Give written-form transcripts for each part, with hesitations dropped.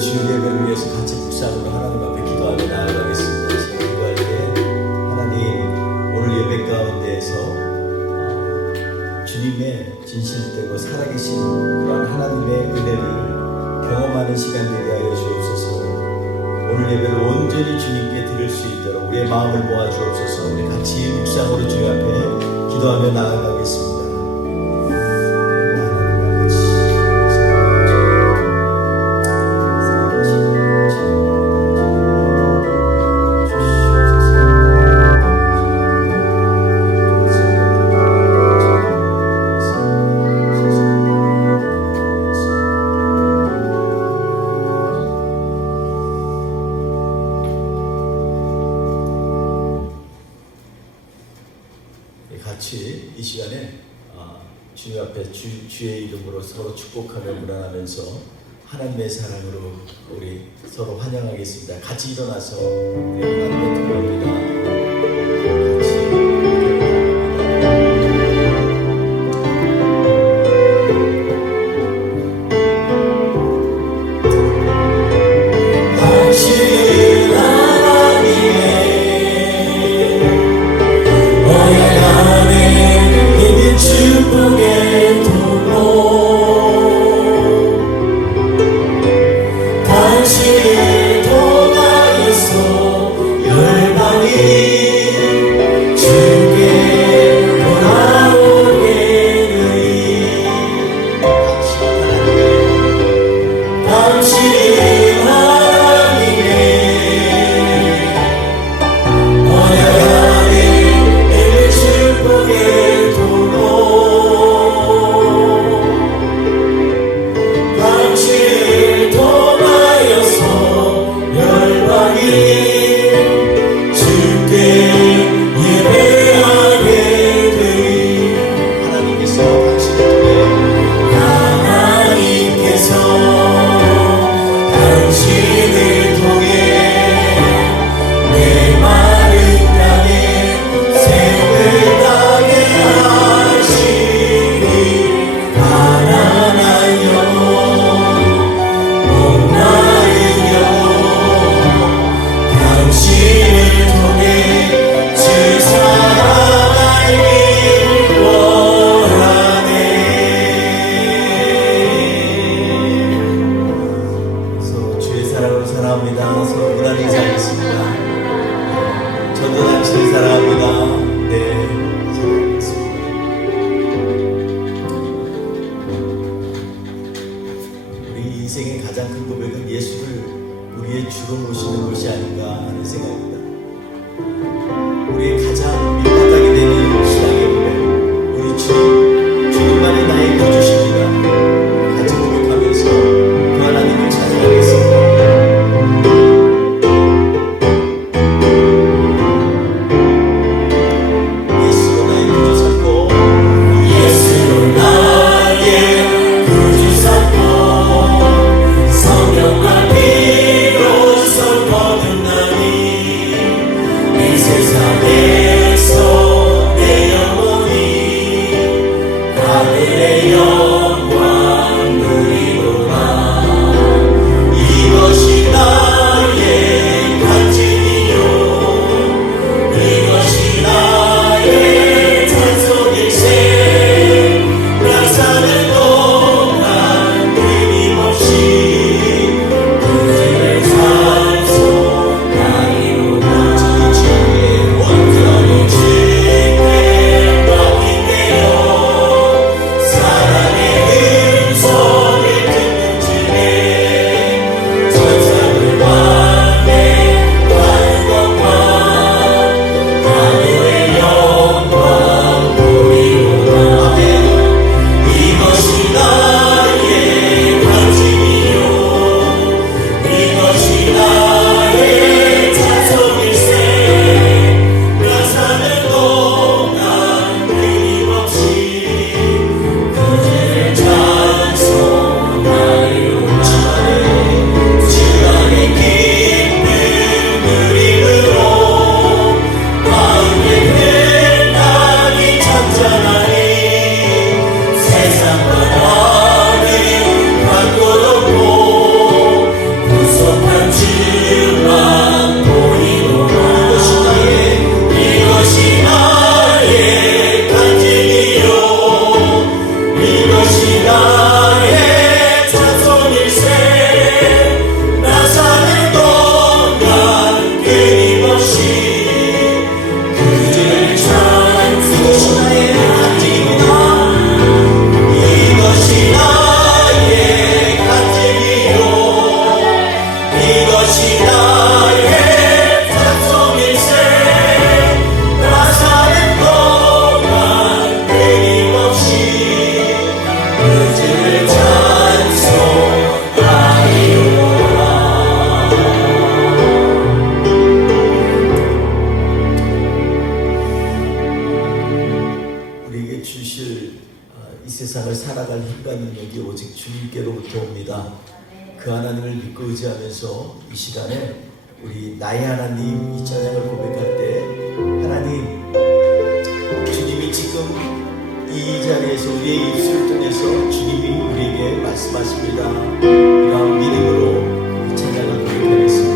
주일 예배를 위해서 같이 묵상으로 하나님 앞에 기도하며 나아가겠습니다. 제가 기도할 때 하나님 오늘 예배 가운데에서 주님의 진실되고 살아계신 그런 하나님의 은혜를 경험하는 시간 되게 하여 주옵소서. 오늘 예배를 온전히 주님께 드릴 수 있도록 우리의 마음을 모아 주옵소서. 우리 같이 묵상으로 주님 앞에 기도하며 나아가겠습니다. 같이 이 시간에 주님 앞에 주의 이름으로 서로 축복하며 문안하면서 하나님의 사랑으로 우리 서로 환영하겠습니다. 같이 일어나서 우리 하나님의 통합니다. 인생의 가장 큰 고백은 예수를 우리의 주로 모시는 것이 아닌가 하는 생각입니다. 우리의 가장 밑바닥이 되는 신앙의 고백, 우리 주님만이 나의 구주십니다. 같이 고백하면서 그 하나님을 찬양하겠습니다. 예수로 나의 구주 삼고 예수로 나의 구주 삼고 성령과 피로 서 거듭나니 이 세상에서 그 하나님을 믿고 의지하면서 이 시간에 우리 나의 하나님 이 찬양을 고백할 때 하나님 주님이 지금 이 자리에서 우리의 입술을 통해서 주님이 우리에게 말씀하십니다. 이러한 믿음으로 이 찬양을 고백하겠습니다.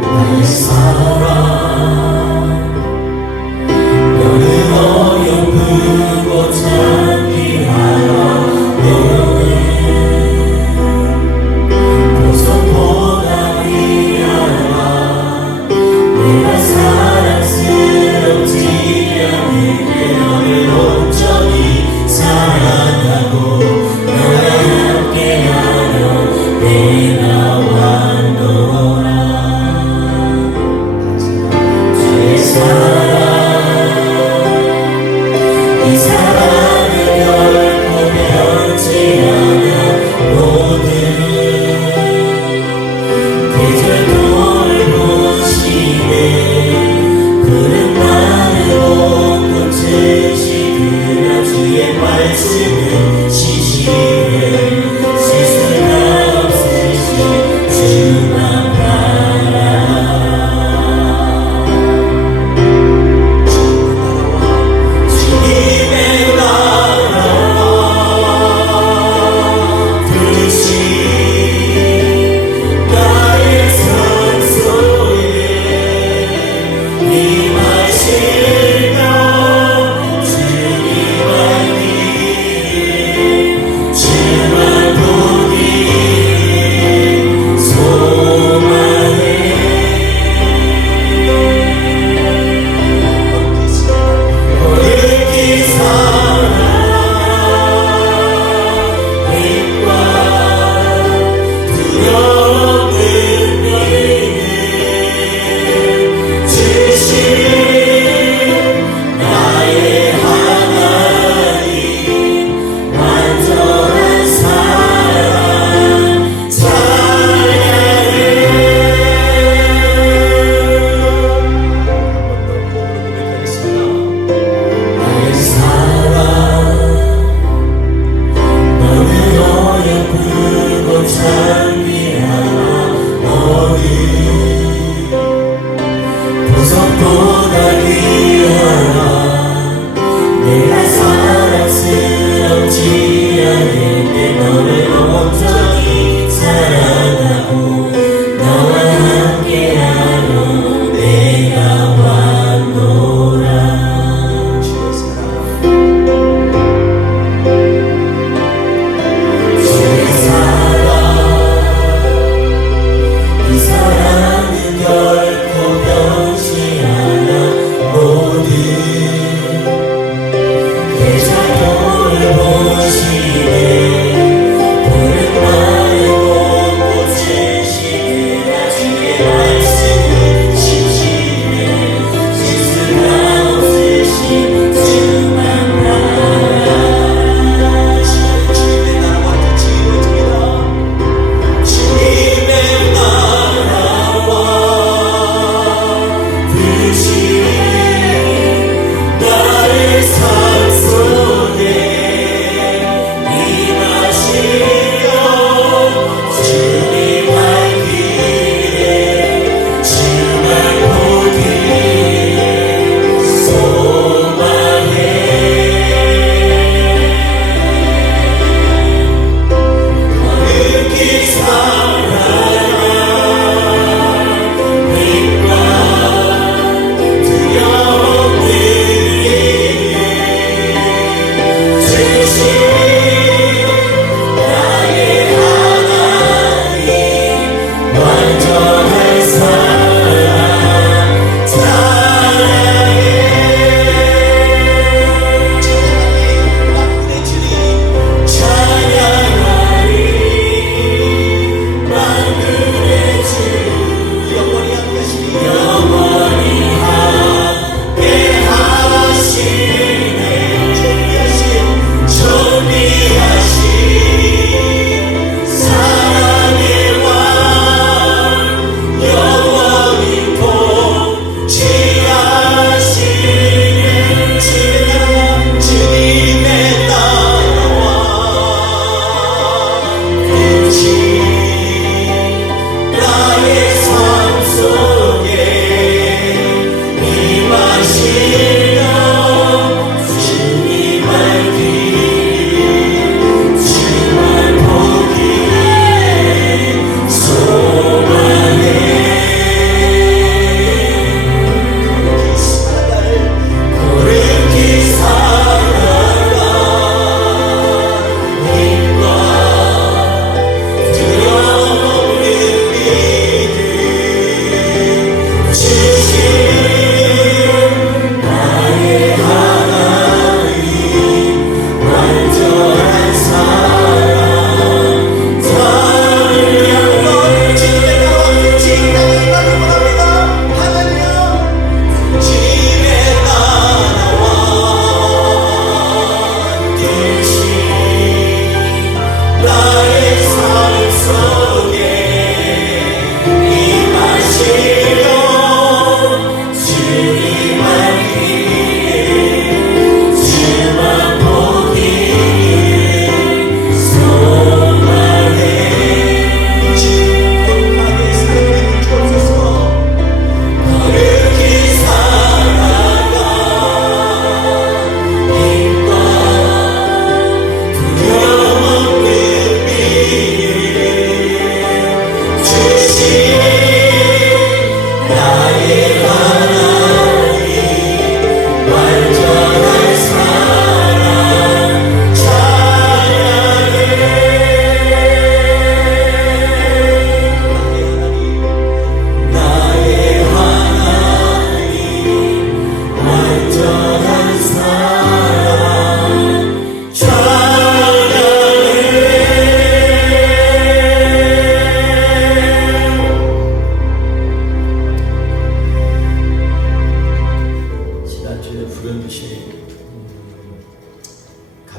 나의 사랑 너는 어여쁘고 찬미하라. 너는 보석보다 귀하라. 내가 사랑스럽지 않은데 너를 온전히 사랑하고 너와 함께하며 내가 왔노라. 주의 사랑 이 사랑은 결코 변치 않아. 모든 계절을 보시네. 푸른 마늘 온꽃을 시드나 주의 말씀은 시시해. 실수가 없으신 주만 바라. 주님의 나라와 뜻이 나의 삶 속에 임하시며 주님 알기에 주만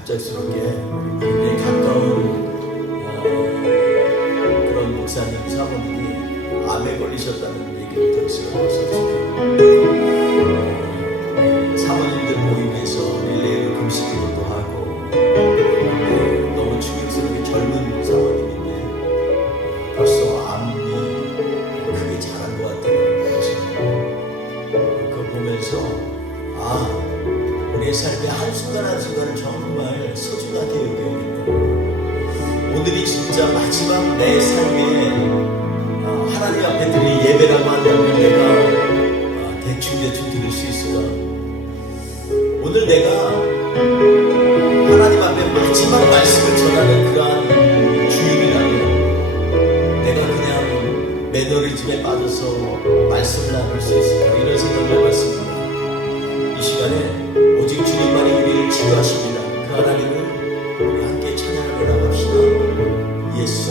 갑작스럽게 굉장히 가까운 그런 목사님 사모님이 암에 걸리셨다는 얘기를 들었어요. 사모님들 모임에서 릴레이로 금식기도도 하고 너무 충격스럽게 젊은 사모님인데 벌써 암이 크게 자란 것 같아요. 그거 보면서 우리의 삶의 한순간 한순간을 정말 소중하게 여겨야겠다. 오늘이 진짜 마지막 내 삶에 하나님 앞에 드릴 예배라고 한다면 내가 대충 드릴 수 있을까? 오늘 내가 하나님 앞에 마지막 말씀을 전하는 그러한 주일이라면 내가 그냥 매너리즘에 빠져서 말씀을 나눌 수 있을까? 이런 생각을 해봤습니다. 이 시간에 오직 주님만이 우리를 치유하십니다. 그 하나님을 우리 함께 찬양하며 나갑시다. 예수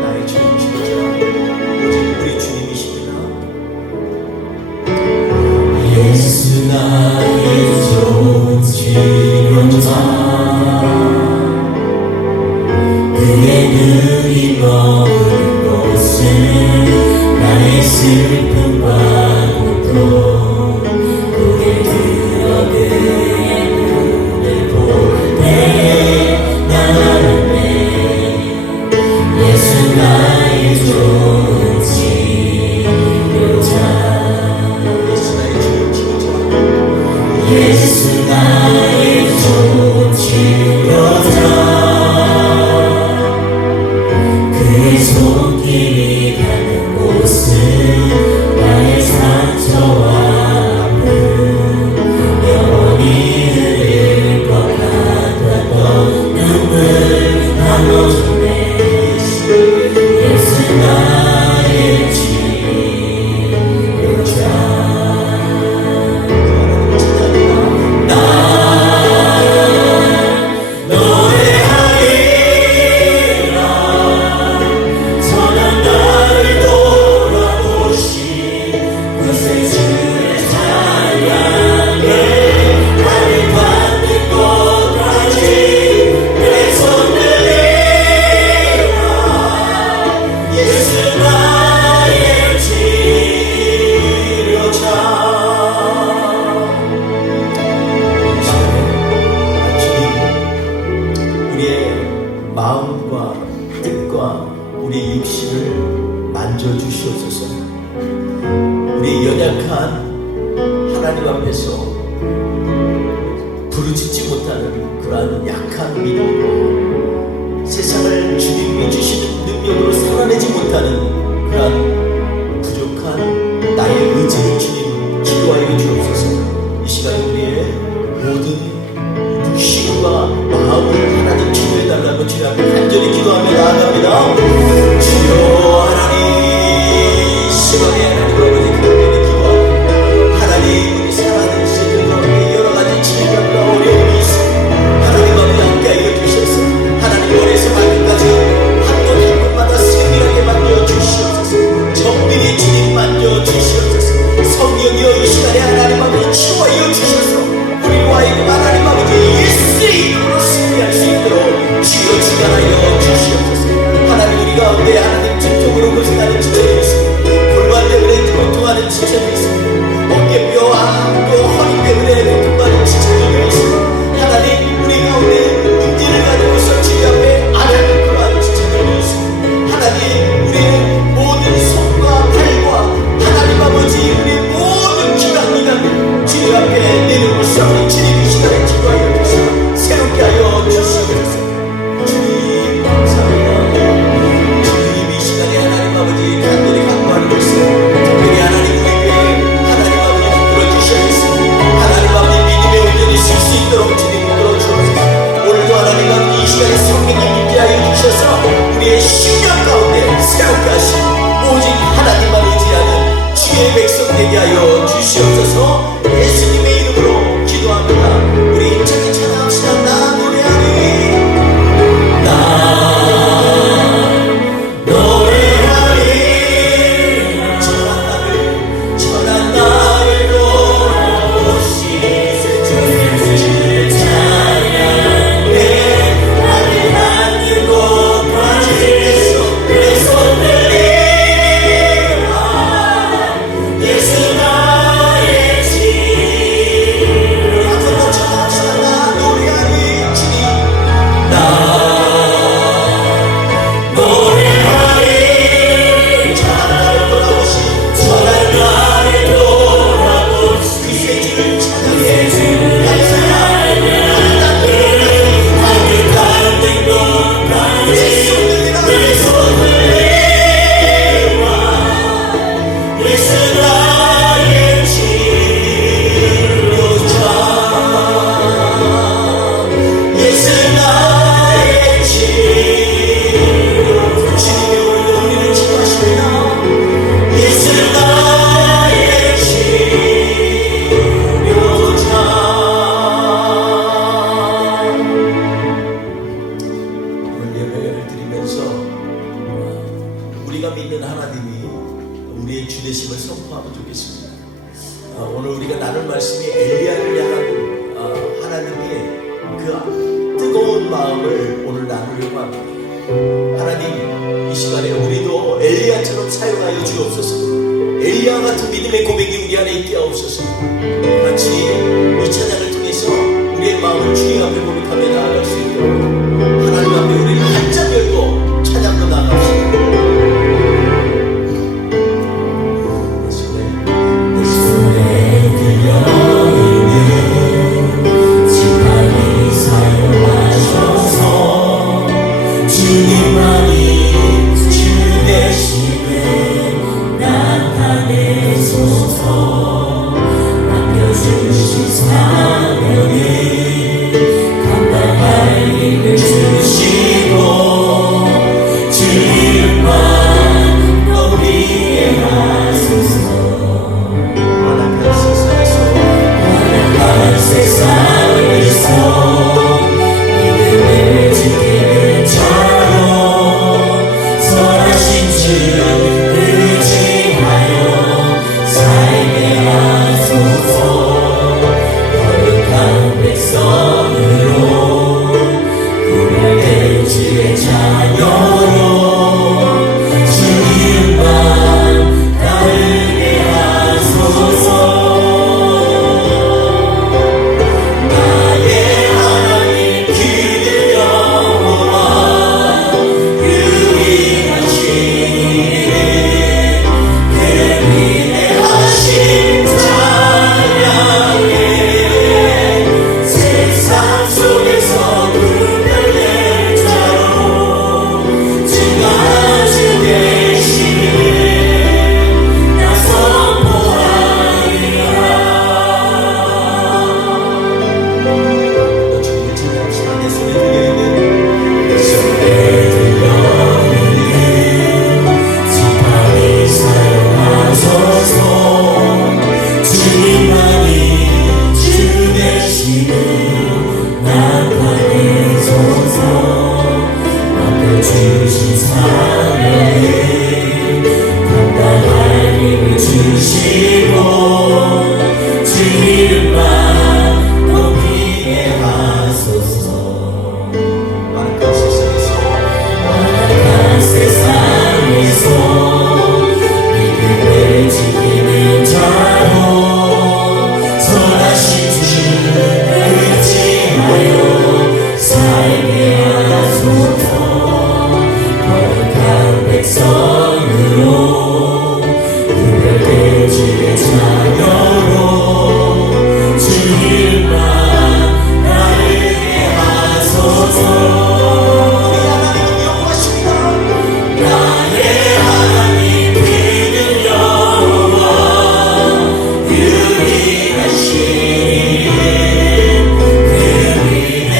나의 주님 치유자 오직 우리 주님이십니다. 예수 나의 좋은 치료자 그의 눈이 머무는 곳은 나의 슬픔과 고통 고개 들어 그의 눈을 볼 때 난 알았네. 예수 나의 좋은 치료자 예수 나의 좋은 치료자 그의 손길이 가는 곳은 나의 상처와 아픔 영원히 흐를 것 같았던 눈물 나눠줬네. 예수 나의 치료자 마음과 뜻과 우리 육신을 만져주시옵소서. 우리 연약한 하나님 앞에서 부르짖지 못하는 그러한 약한 믿음으로 세상을 주님이 주시는 능력으로 살아내지 못하는 그러한 부족한 나의 의지를 주님 치료하여 주옵소서. 이 시간 우리의 모든 육신과 마음을 하나님 치료해달라고 주님 앞에 간절히 기도하며 나아갑니다. 주여 하나님 시간에 하나님 아버지 간절히 기도하고 하나님 우리 사랑하는 시들 가운데 여러가지 질병과 어려움이 있습니다. 하나님 아버지 함께하여 주셔서 하나님 머리에서 발끝까지 한 번 한 번마다 세밀하게 만져주시옵소서. 정밀히 주님 만져주시옵소서. 성령이여 이 시간에 하나님 아버지 치유하여 주셔서 우리와의 하나님 아버지 예수의 이름으로 승리할 수 있도록 주여 주관하여 주시옵소서. 하나님 우리 가운데 하나님 증통으로 고생하는 지체들이 있습니다. 골반 때문에 고통하는 지체들이 있습니다. 어깨뼈와 또 허리 때문에 고통받는 지체들이 있습니다. 하나님 우리 가운데 문제를 가지고서 주님 앞에 아뢰는 그러한 지체들이 있습니다. 하나님 우리의 모든 손과 발과 하나님 아버지 우리의 모든 기강미강을 주님 앞에 내려놓으시고 주님 이 시간에 기도하여 주시고 새롭게 하여 주시옵소서. 주님 감사합니다. 주님 이 시간에 하나님 아버지 간절히 간구하는 것을 특별히 하나님 우리 교회 하나님 아버지 붙들어 주셔야겠습니다. 하나님 아버지 믿음의 온전히 쓸 수 있도록 주님 붙들어 주옵소서. 오늘도 하나님 아버지 이 시간에 성령님 믿게 하여 주셔서 우리의 심령 가운데 새롭게 하시고 오직 하나님만 의지하는 주의 백성 되게 하여 주시옵소서. 예수님의 이름으로 기도합니다. 우리 힘차게 찬양합시다. 나 노래하리 나 노래하리 천한 나를 돌아보시 주를 찬양해 나의 치료. 주님의 오늘도 우리를 치료하십니다. 예수 나의 치료자. 오늘 예배를 드리면서 우리가 믿는 하나님이 우리의 주되심을 선포하면 좋겠습니다. 오늘 우리가 나눌 말씀이 엘리야를 향한 하나님의 그 뜨거운 마음을 오늘 나누려고 합니다. 하나님, 이 시간에 우리도 엘리야처럼 사용하여 주옵소서. 엘리야 같은 믿음의 고백이 우리 안에 있게 하옵소서. 같이 이 찬양을 통해서 우리의 마음을 주님 앞에 고백하며 나아갈 수 있도록 하나님 앞에 우리를 한짝 열고 찬양으로 나갑시다. 주님만이 주 되시는 나타내소서. 맡겨주신 사명을 감당할 힘을 주시고 주 이름만 높이게 하소서. 완악한 세상에서 믿음을 지키는 자로 선하신 주 의지하여 살게 하소서. 거룩한 백성으로 구별된 주의 자녀로 주 이름만 따르게 하소서. 주신 사명을 감당할 힘을 주시고 주 이름만 높이게 하소서. 완악한 세상에서 믿음을 지키는 자로 선하신 주 의지하여 살게 하소서. 백성으로 구별된 주의 자녀로 주 이름만 따르게 하소서. 우리 하나님은 영원하십니다. 나의 하나님 그는 여호와 유일하신 그 위에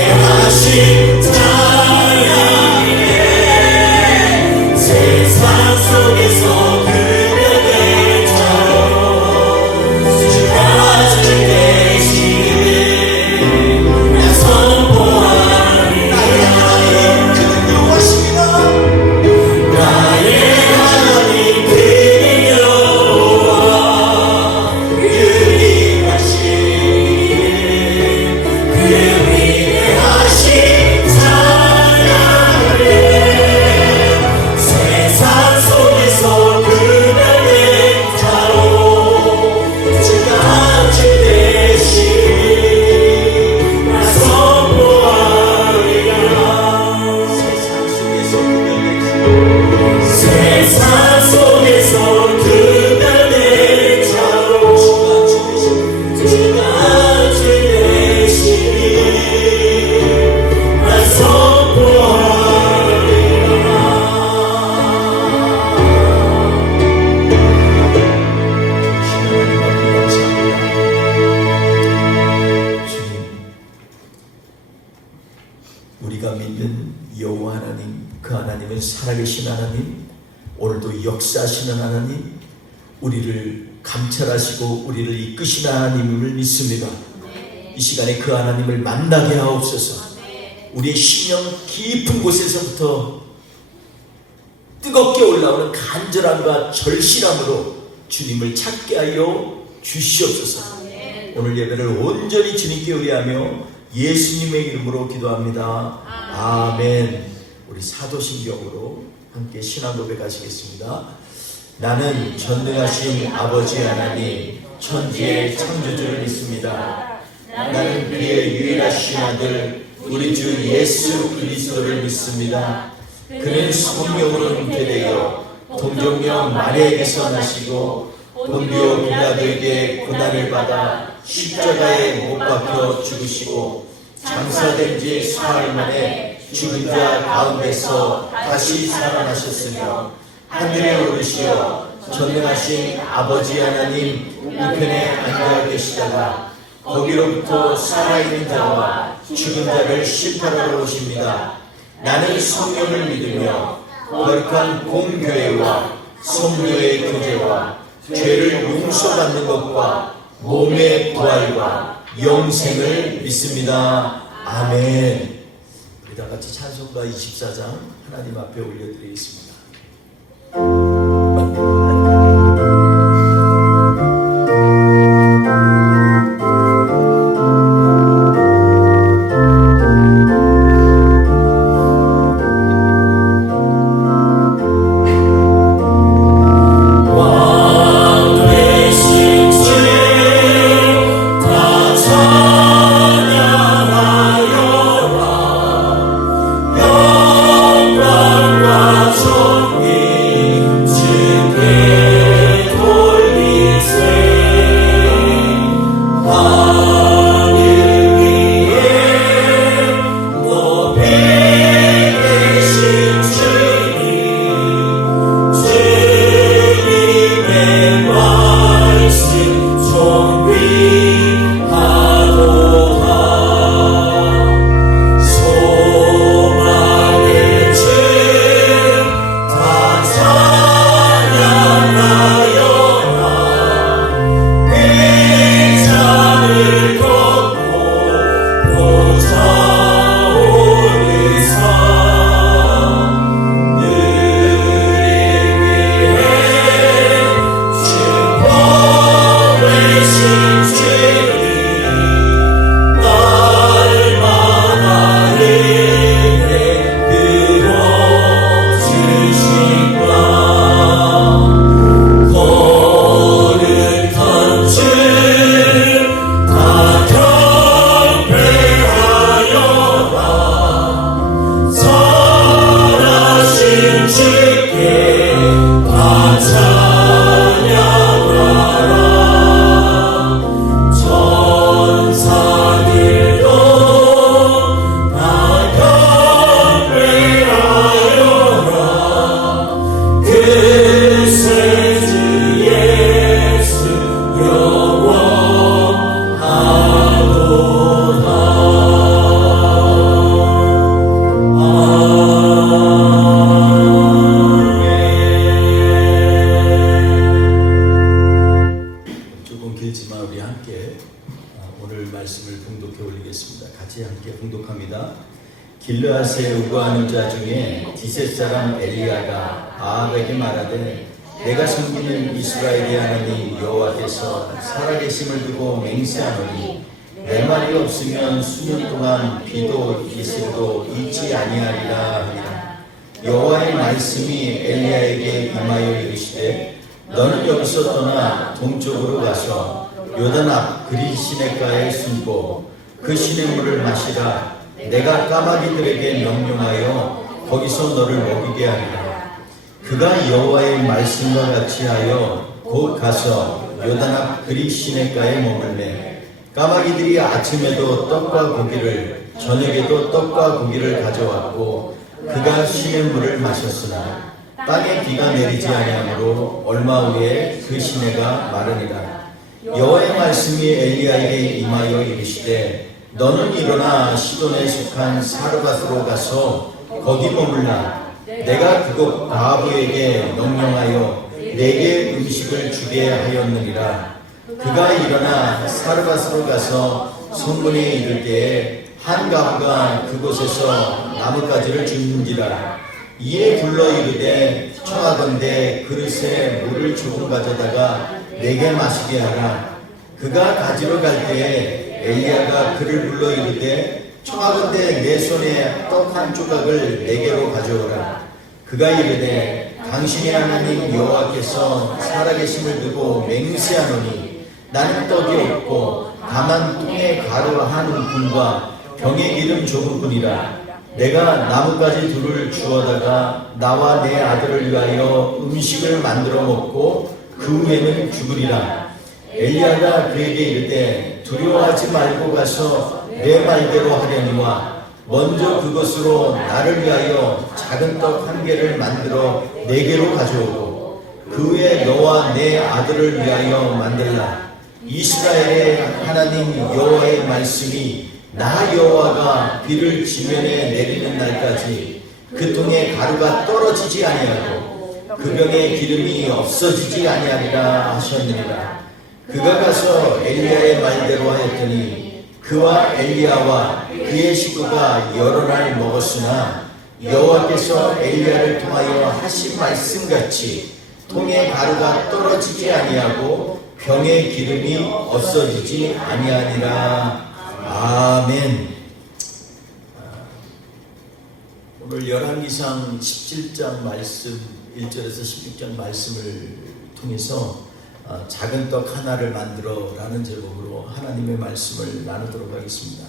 우리가 믿는 여호와 하나님, 그 하나님은 살아계신 하나님, 오늘도 역사하시는 하나님, 우리를 감찰하시고 우리를 이끄시는 하나님을 믿습니다. 이 시간에 그 하나님을 만나게 하옵소서. 우리의 심령 깊은 곳에서부터 뜨겁게 올라오는 간절함과 절실함으로 주님을 찾게 하여 주시옵소서. 오늘 예배를 온전히 주님께 의하며 예수님의 이름으로 기도합니다. 아멘. 우리 사도신경으로 함께 신앙 고백하시겠습니다. 나는 전능하신 아버지 하나님, 천지의 창조주를 믿습니다. 나는 그의 유일하신 아들 우리 주 예수 그리스도를 믿습니다. 그는 성령으로 잉태되어 동정녀 마리아에게서 나시고 본디오 빌라도에게 고난을 받아 십자가에 못 박혀 죽으시고 장사된 지 사흘 만에 죽은 자 가운데서 다시 살아나셨으며 하늘에 오르시어 전능하신 아버지 하나님 우편에 앉아 계시다가 거기로부터 살아있는 자와 죽은 자를 심판하러 오십니다. 나는 성령을 믿으며 거룩한 공교회와 성도의 교제와 죄를 용서받는 것과 몸의 부활과 영생을 믿습니다. 아멘. 우리 다 같이 찬송가 24장 하나님 앞에 올려드리겠습니다. 길르앗에 우거하는 자 중에 디셋 사람 엘리야가 아합에게 말하되 내가 섬기는 이스라엘의 하나님 여호와께서 살아계심을 두고 맹세하노니 내 말이 없으면 수년 동안 비도 이슬도 있지 아니하리라 하니라. 여호와의 말씀이 엘리야에게 임하여 이르시되 너는 여기서 떠나 동쪽으로 가서 요단 앞 그리 시냇가에 숨고 그 시냇물을 마시라. 내가 까마귀들에게 명령하여 거기서 너를 먹이게 하리라. 그가 여호와의 말씀과 같이 하여 곧 가서 요단 앞 그리 시냇가에 머물매 까마귀들이 아침에도 떡과 고기를 저녁에도 떡과 고기를 가져왔고 그가 시냇물을 마셨으나 땅에 비가 내리지 아니하므로 얼마 후에 그 시내가 마르니라. 여호와의 말씀이 엘리야에게 임하여 이르시되 너는 일어나 시돈에 속한 사르밧으로 가서 거기 머물라. 내가 그곳 아하브에게 명령하여 내게 음식을 주게 하였느니라. 그가 일어나 사르밧으로 가서 성문에 이를 때에 한 가부가 그곳에서 나뭇가지를 줍는지라. 이에 불러 이르되 청하건대 그릇에 물을 조금 가져다가 내게 마시게 하라. 그가 가지러 갈 때에 엘리야가 그를 불러 이르되 청하건대 내 손에 떡 한 조각을 내게로 가져오라. 그가 이르되 당신의 하나님 여호와께서 살아계심을 두고 맹세하노니 나는 떡이 없고 다만 통에 가루 한 움큼과 병에 기름 조금뿐이라. 내가 나뭇가지 둘을 주워다가 나와 내 아들을 위하여 음식을 만들어 먹고 그 후에는 죽으리라. 엘리야가 그에게 이르되 두려워하지 말고 가서 내 말대로 하려니와 먼저 그것으로 나를 위하여 작은 떡 한 개를 만들어 내게로 가져오고 그 후에 너와 내 아들을 위하여 만들라. 이스라엘의 하나님 여호와의 말씀이 나 여호와가 비를 지면에 내리는 날까지 그 통에 가루가 떨어지지 아니하고 그 병에 기름이 없어지지 아니하리라 하셨느니라. 그가 가서 엘리야의 말대로 하였더니 그와 엘리야와 그의 식구가 여러 날 먹었으나 여호와께서 엘리야를 통하여 하신 말씀같이 통에 가루가 떨어지지 아니하고 병에 기름이 없어지지 아니하니라. 아멘. 오늘 열왕기상 17장 말씀 1절에서 16절 말씀을 통해서 작은 떡 하나를 만들어 라는 제목으로 하나님의 말씀을 나누도록 하겠습니다.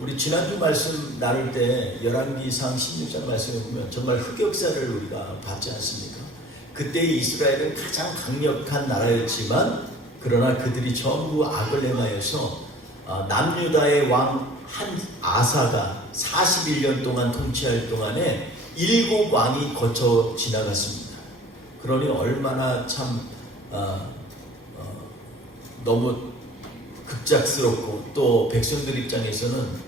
우리 지난주 말씀 나눌 때 열왕기상 16장 말씀에 보면 정말 흑역사를 우리가 봤지 않습니까? 그때 이스라엘은 가장 강력한 나라였지만 그러나 그들이 전부 악을 행하여서 남유다의 왕 한 아사가 41년 동안 통치할 동안에 7 왕이 거쳐 지나갔습니다. 그러니 얼마나 참 너무 급작스럽고 또 백성들 입장에서는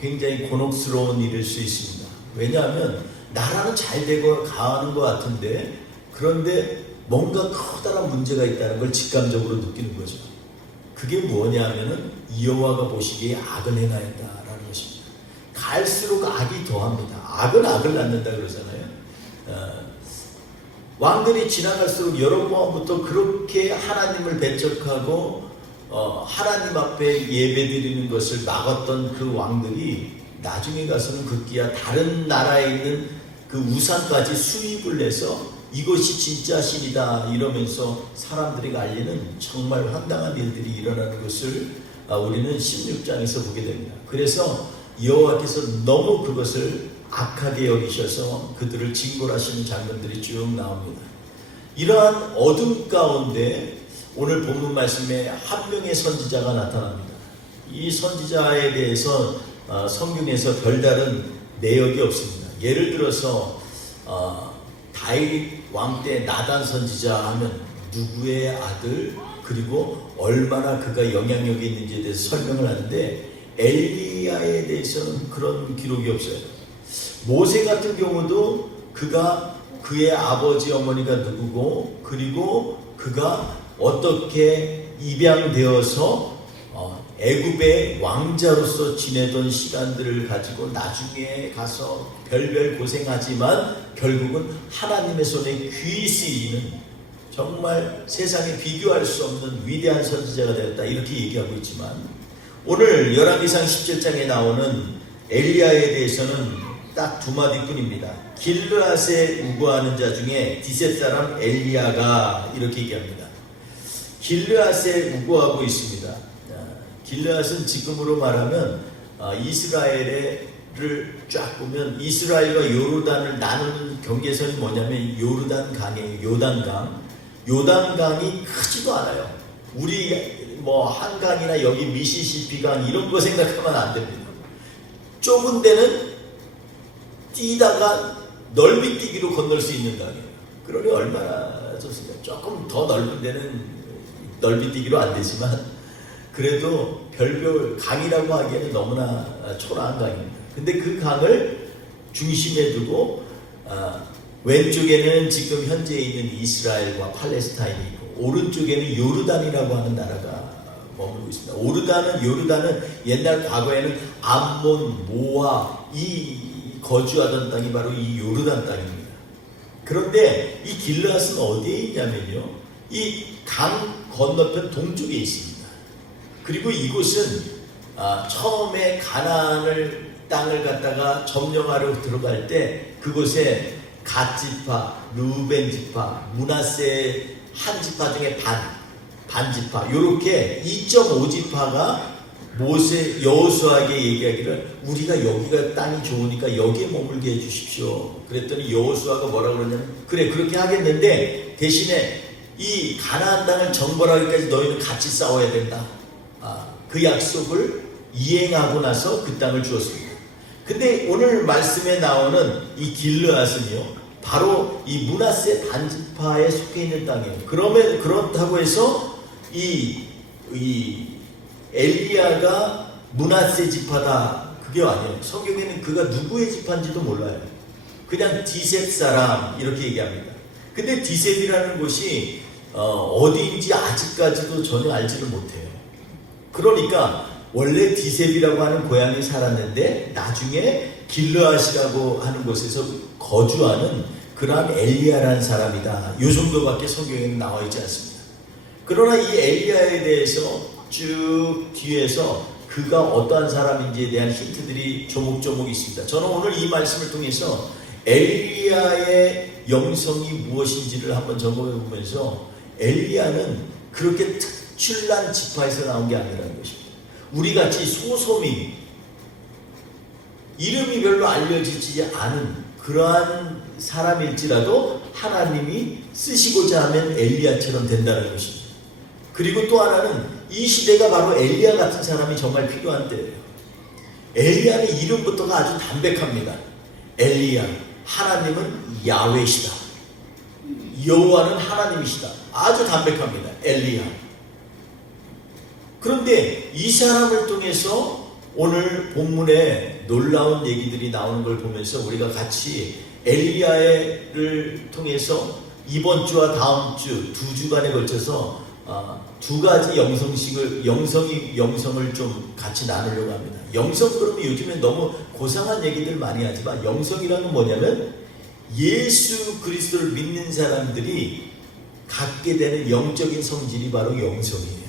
굉장히 곤혹스러운 일일 수 있습니다. 왜냐하면 나라는 잘 되고 가는 것 같은데 그런데 뭔가 커다란 문제가 있다는 걸 직감적으로 느끼는 거죠. 그게 뭐냐 하면은 여호와가 보시기에 악을 행하였다라는 것입니다. 갈수록 악이 더합니다. 악은 악을 낳는다 그러잖아요. 왕들이 지나갈수록 여로보암부터 그렇게 하나님을 배척하고 하나님 앞에 예배드리는 것을 막았던 그 왕들이 나중에 가서는 급기야 다른 나라에 있는 그 우상까지 수입을 해서 이것이 진짜 신이다 이러면서 사람들에게 알리는 정말 황당한 일들이 일어나는 것을 우리는 16장에서 보게 됩니다. 그래서 여호와께서 너무 그것을 악하게 여기셔서 그들을 징벌하시는 장면들이 쭉 나옵니다. 이러한 어둠 가운데 오늘 본문 말씀에 한 명의 선지자가 나타납니다. 이 선지자에 대해서 성경에서 별다른 내역이 없습니다. 예를 들어서 다윗 왕 때 나단 선지자 하면 누구의 아들 그리고 얼마나 그가 영향력이 있는지에 대해서 설명을 하는데 엘리야에 대해서는 그런 기록이 없어요. 모세 같은 경우도 그가 그의 아버지 어머니가 누구고 그리고 그가 어떻게 입양되어서 애굽의 왕자로서 지내던 시간들을 가지고 나중에 가서 별별 고생하지만 결국은 하나님의 손에 귀히 쓰이는 정말 세상에 비교할 수 없는 위대한 선지자가 되었다 이렇게 얘기하고 있지만 오늘 열왕기상 17장에 나오는 엘리야에 대해서는 딱 2마디뿐입니다. 길르앗에 우거하는 자 중에 디셋 사람 엘리야가 이렇게 얘기합니다. 길르앗에 우거하고 있습니다. 길르앗은 지금으로 말하면 이스라엘을 쫙 보면 이스라엘과 요르단을 나누는 경계선이 뭐냐면 요르단 강이에요. 요단강. 요단강이 크지도 않아요. 우리 뭐 한강이나 여기 미시시피강 이런 거 생각하면 안 됩니다. 좁은 데는 뛰다가 넓이 뛰기로 건널 수 있는 강이에요. 그러니 얼마나 좋습니까? 조금 더 넓은 데는 넓이 뛰기로 안 되지만 그래도 별별 강이라고 하기에는 너무나 초라한 강입니다. 근데 그 강을 중심에 두고 왼쪽에는 지금 현재 있는 이스라엘과 팔레스타인이 있고 오른쪽에는 요르단이라고 하는 나라가 머물고 있습니다. 요르단은 옛날 과거에는 암몬, 모압 이 거주하던 땅이 바로 이 요르단 땅입니다. 그런데 이 길르앗은 어디에 있냐면요, 이 강 건너편 동쪽에 있습니다. 그리고 이곳은 처음에 가나안을 땅을 갖다가 점령하려 들어갈 때 그곳에 갓 지파, 루벤 지파, 므낫세 한 지파 중에 반 지파, 요렇게 2.5지파가 여호수아에게 얘기하기를 우리가 여기가 땅이 좋으니까 여기에 머물게 해주십시오. 그랬더니 여호수아가 뭐라고 그러냐면 그래 그렇게 하겠는데 대신에 이 가나안 땅을 정벌하기까지 너희는 같이 싸워야 된다. 그 약속을 이행하고 나서 그 땅을 주었습니다. 근데 오늘 말씀에 나오는 이 길르앗은요, 바로 이 므낫세 반지파에 속해 있는 땅이에요. 그렇다고 해서 이 엘리야가 므낫세 지파다, 그게 아니에요. 성경에는 그가 누구의 지파인지도 몰라요. 그냥 디셉 사람 이렇게 얘기합니다. 근데 디셉이라는 곳이 어디인지 아직까지도 전혀 알지를 못해요. 그러니까 원래 디셉이라고 하는 고향에 살았는데 나중에 길르앗이라고 하는 곳에서 거주하는 그러한 엘리야라는 사람이다. 이 정도밖에 성경에는 나와 있지 않습니다. 그러나 이 엘리야에 대해서 쭉 뒤에서 그가 어떠한 사람인지에 대한 힌트들이 조목조목 있습니다. 저는 오늘 이 말씀을 통해서 엘리야의 영성이 무엇인지를 한번 점검해 보면서 엘리야는 그렇게 특출난 지파에서 나온 게 아니라는 것입니다. 우리같이 소소민, 이름이 별로 알려지지 않은 그러한 사람일지라도 하나님이 쓰시고자 하면 엘리야처럼 된다는 것입니다. 그리고 또 하나는 이 시대가 바로 엘리야 같은 사람이 정말 필요한 때예요. 엘리야는 이름부터가 아주 담백합니다. 엘리야, 하나님은 야훼시다. 여호와는 하나님이시다. 아주 담백합니다. 엘리야. 그런데 이 사람을 통해서 오늘 본문에 놀라운 얘기들이 나오는 걸 보면서 우리가 같이 엘리야를 통해서 이번 주와 다음 주 2주간에 걸쳐서 두 가지 영성을 좀 같이 나누려고 합니다. 영성, 그러면 요즘에 너무 고상한 얘기들 많이 하지만 영성이라는 뭐냐면 예수 그리스도를 믿는 사람들이 갖게 되는 영적인 성질이 바로 영성이에요.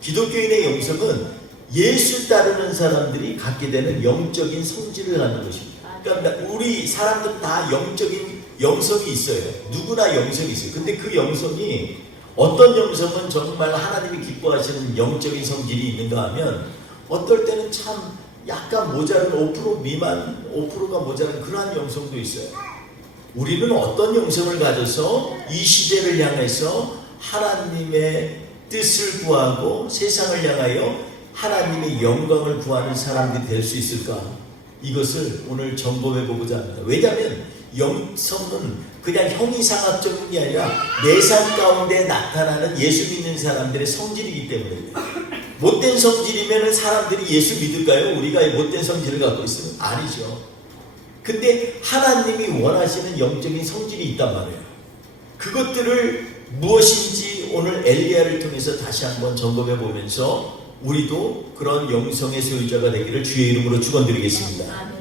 기독교인의 영성은 예수 따르는 사람들이 갖게 되는 영적인 성질을 갖는 것입니다. 그러니까 우리 사람들은 다 영적인 영성이 있어요. 누구나 영성이 있어요. 근데 그 영성이 어떤 영성은 정말 하나님이 기뻐하시는 영적인 성질이 있는가 하면 어떨 때는 참 약간 모자른 5% 미만, 5%가 모자른 그러한 영성도 있어요. 우리는 어떤 영성을 가져서 이 시대를 향해서 하나님의 뜻을 구하고 세상을 향하여 하나님의 영광을 구하는 사람들이 될 수 있을까? 이것을 오늘 점검해 보고자 합니다. 왜냐하면 영성은 그냥 형이상학적인 게 아니라 내 삶 가운데 나타나는 예수 믿는 사람들의 성질이기 때문에 못된 성질이면 사람들이 예수 믿을까요? 우리가 못된 성질을 갖고 있으면 아니죠. 근데 하나님이 원하시는 영적인 성질이 있단 말이에요. 그것들을 무엇인지 오늘 엘리야를 통해서 다시 한번 점검해 보면서 우리도 그런 영성의 소유자가 되기를 주의 이름으로 축원드리겠습니다.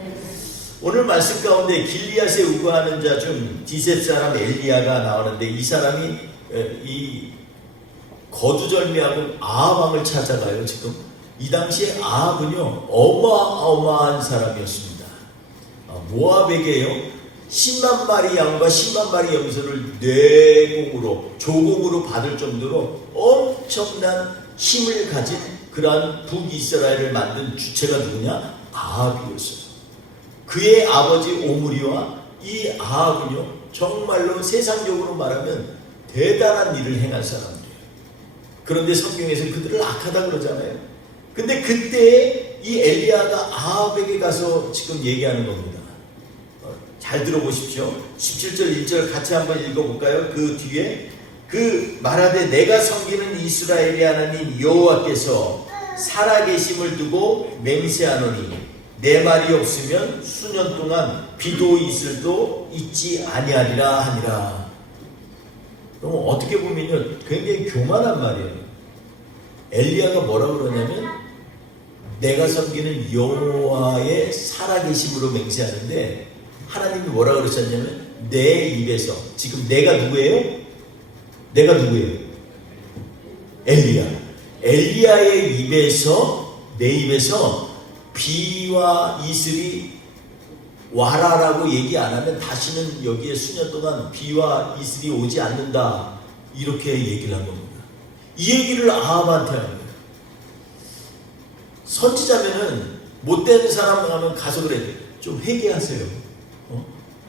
오늘 말씀 가운데 길리앗에 우거하는 자 중 디셋 사람 엘리야가 나오는데 이 사람이 이 거두절미하고 아합 왕을 찾아가요. 지금 이 당시에 아합은요 어마어마한 사람이었습니다. 모압에게요 10만 마리 양과 10만 마리 염소를 조공으로 받을 정도로 엄청난 힘을 가진 그러한 북이스라엘을 만든 주체가 누구냐? 아합이었어요. 그의 아버지 오므리와 이 아합은요 정말로 세상적으로 말하면 대단한 일을 행한 사람들이에요. 그런데 성경에서 그들을 악하다 그러잖아요. 근데 그때 이 엘리야가 아합에게 가서 지금 얘기하는 겁니다. 잘 들어보십시오. 17절 1절 같이 한번 읽어볼까요? 그 뒤에 그 말하되 내가 섬기는 이스라엘의 하나님 여호와께서 살아계심을 두고 맹세하노니 내 말이 없으면 수년 동안 비도 이슬도 있지 아니하리라 하니라. 그럼 어떻게 보면요 굉장히 교만한 말이에요. 엘리야가 뭐라고 그러냐면 내가 섬기는 여호와의 살아계심으로 맹세하는데 하나님이 뭐라고 그러셨냐면 내 입에서, 지금 내가 누구예요? 내가 누구예요? 엘리야. 엘리야의 입에서, 내 입에서 비와 이슬이 와라라고 얘기 안 하면 다시는 여기에 수년 동안 비와 이슬이 오지 않는다, 이렇게 얘기를 한 겁니다. 이 얘기를 아합한테 한 거예요. 선지자면은 못된 사람 하면 가서 그래, 좀 회개하세요.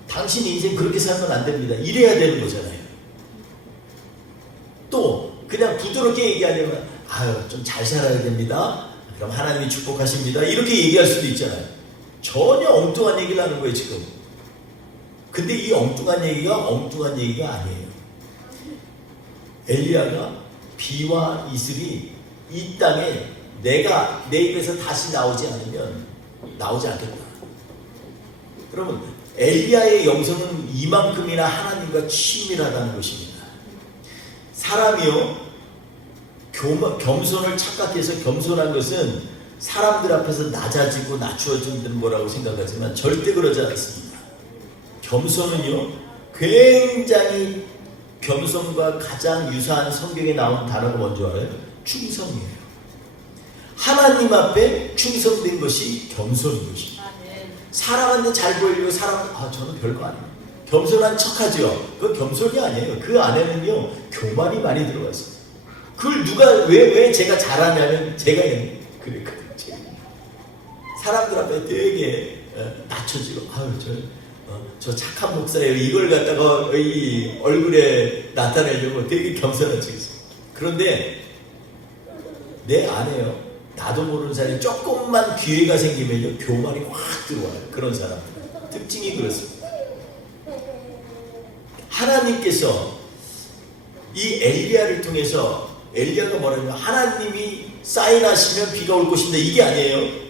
당신 인생 그렇게 살면 안 됩니다, 이래야 되는 거잖아요. 또 그냥 부드럽게 얘기하려면 아유 좀 잘 살아야 됩니다, 그럼 하나님이 축복하십니다, 이렇게 얘기할 수도 있잖아요. 전혀 엉뚱한 얘기를 하는 거예요 지금. 근데 이 엉뚱한 얘기가 엉뚱한 얘기가 아니에요. 엘리야가 비와 이슬이 이 땅에 내가 내 입에서 다시 나오지 않으면 나오지 않겠다. 그러면 엘리야의 영성은 이만큼이나 하나님과 친밀하다는 것입니다. 사람이요 겸손을 착각해서, 겸손한 것은 사람들 앞에서 낮아지고 낮추어지는 거라고 생각하지만 절대 그러지 않습니다. 겸손은요 굉장히, 겸손과 가장 유사한 성경에 나온 단어가 뭔지 알아요? 충성이에요. 하나님 앞에 충성된 것이 겸손인 것입니다. 사람한테 잘 보이려고 저는 별거 아니에요, 겸손한 척하죠. 그건 겸손이 아니에요. 그 안에는요 교만이 많이 들어가 있어요. 그걸 누가 왜 제가 잘하냐면 제가 그랬거든요. 사람들 앞에 되게 낮춰지고 저 착한 목사예요, 이걸 갖다가 이 얼굴에 나타내려고 되게 겸손한 척 있어요. 그런데 내 안에요 나도 모르는 사람이 조금만 기회가 생기면요 교만이 확 들어와요. 그런 사람들 특징이 그렇습니다. 하나님께서 이 엘리야를 통해서, 엘리야가 뭐라냐면 하나님이 사인하시면 비가 올 것입니다, 이게 아니에요.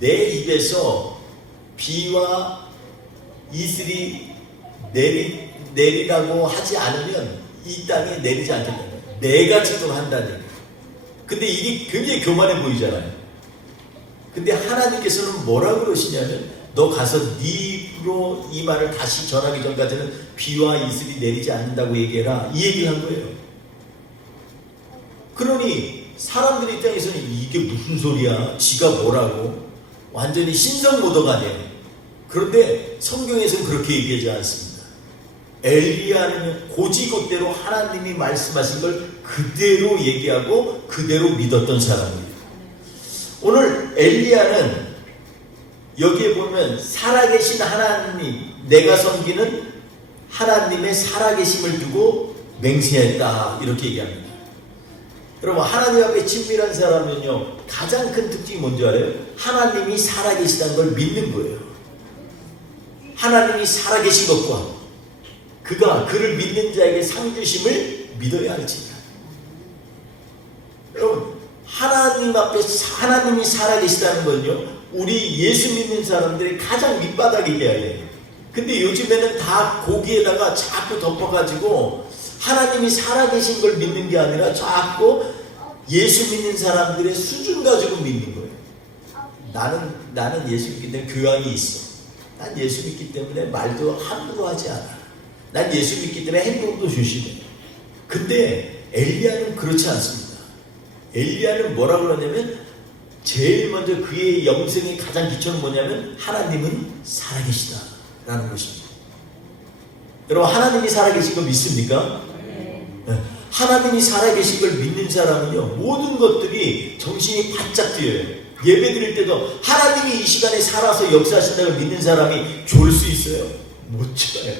내 입에서 비와 이슬이 내리라고 하지 않으면 이 땅에 내리지 않겠다. 내가 지금 한다는 얘기예요. 근데 이게 굉장히 교만해 보이잖아요. 근데 하나님께서는 뭐라고 그러시냐면 너 가서 네 입으로 이 말을 다시 전하기 전까지는 비와 이슬이 내리지 않는다고 얘기해라, 이 얘기를 한 거예요. 그러니 사람들 입장에서는 이게 무슨 소리야, 지가 뭐라고, 완전히 신성모독 아니에요. 그런데 성경에서는 그렇게 얘기하지 않습니다. 엘리야는 고지곳대로 하나님이 말씀하신 걸 그대로 얘기하고 그대로 믿었던 사람이에요. 오늘 엘리야는 여기에 보면 살아계신 하나님, 내가 섬기는 하나님의 살아계심을 두고 맹세했다, 이렇게 얘기합니다. 여러분 하나님 앞에 친밀한 사람은요 가장 큰 특징이 뭔지 알아요? 하나님이 살아계시다는 걸 믿는 거예요. 하나님이 살아계신 것과 그가 그를 믿는 자에게 상 주심을 믿어야 할지니라. 여러분 하나님 앞에 하나님이 살아계시다는 건요 우리 예수 믿는 사람들이 가장 밑바닥이 돼야 돼요. 근데 요즘에는 다 거기에다가 자꾸 덮어가지고 하나님이 살아계신 걸 믿는 게 아니라 자꾸 예수 믿는 사람들의 수준 가지고 믿는 거예요. 나는 예수 믿기 때문에 교양이 있어. 난 예수 믿기 때문에 말도 함부로 하지 않아. 난 예수 믿기 때문에 행동도 조심해. 근데 엘리야는 그렇지 않습니다. 엘리야는 뭐라고 그러냐면 제일 먼저 그의 영성의 가장 기초는 뭐냐면 하나님은 살아계시다라는 것입니다. 여러분 하나님이 살아계신 거 믿습니까? 네. 하나님이 살아계신 걸 믿는 사람은요 모든 것들이 정신이 바짝 뛰어요. 예배 드릴 때도 하나님이 이 시간에 살아서 역사하신다고 믿는 사람이 좋을 수 있어요? 못 좋아요.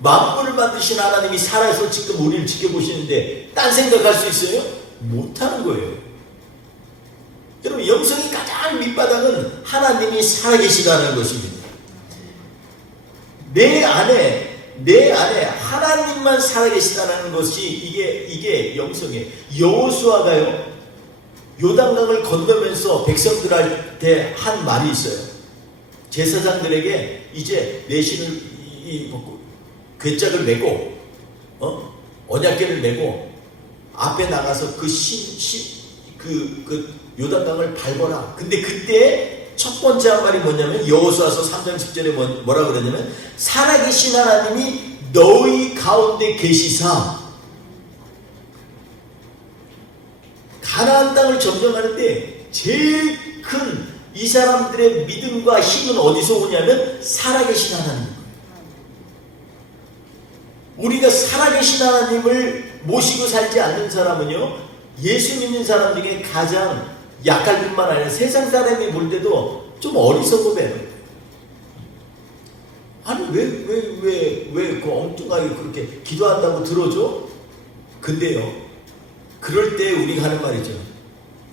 만물을 만드신 하나님이 살아서 지금 우리를 지켜보시는데 딴 생각할 수 있어요? 못하는 거예요. 여러분 영성이 가장 밑바닥은 하나님이 살아계시다는 것입니다. 내 안에 내 안에 하나님만 살아계시다는 것이 이게 영성이에요. 여호수아가요, 요단강을 건너면서 백성들한테 한 말이 있어요. 제사장들에게 이제 내신을 괴짝을 메고 언약궤를 메고 앞에 나가서 그 요단강을 밟아라. 근데 그때 첫 번째 한 말이 뭐냐면 여호수아서 3장 10절에 뭐라 그러냐면 살아계신 하나님이 너희 가운데 계시사. 가나안 땅을 점령하는데 제일 큰 이 사람들의 믿음과 힘은 어디서 오냐면 살아계신 하나님. 우리가 살아계신 하나님을 모시고 살지 않는 사람은요, 예수 믿는 사람 중에 가장 약할 뿐만 아니라 세상 사람이 볼 때도 좀 어리석어 보여요. 아니 왜 그 엉뚱하게 그렇게 기도한다고 들어줘? 근데요, 그럴 때 우리가 하는 말이죠.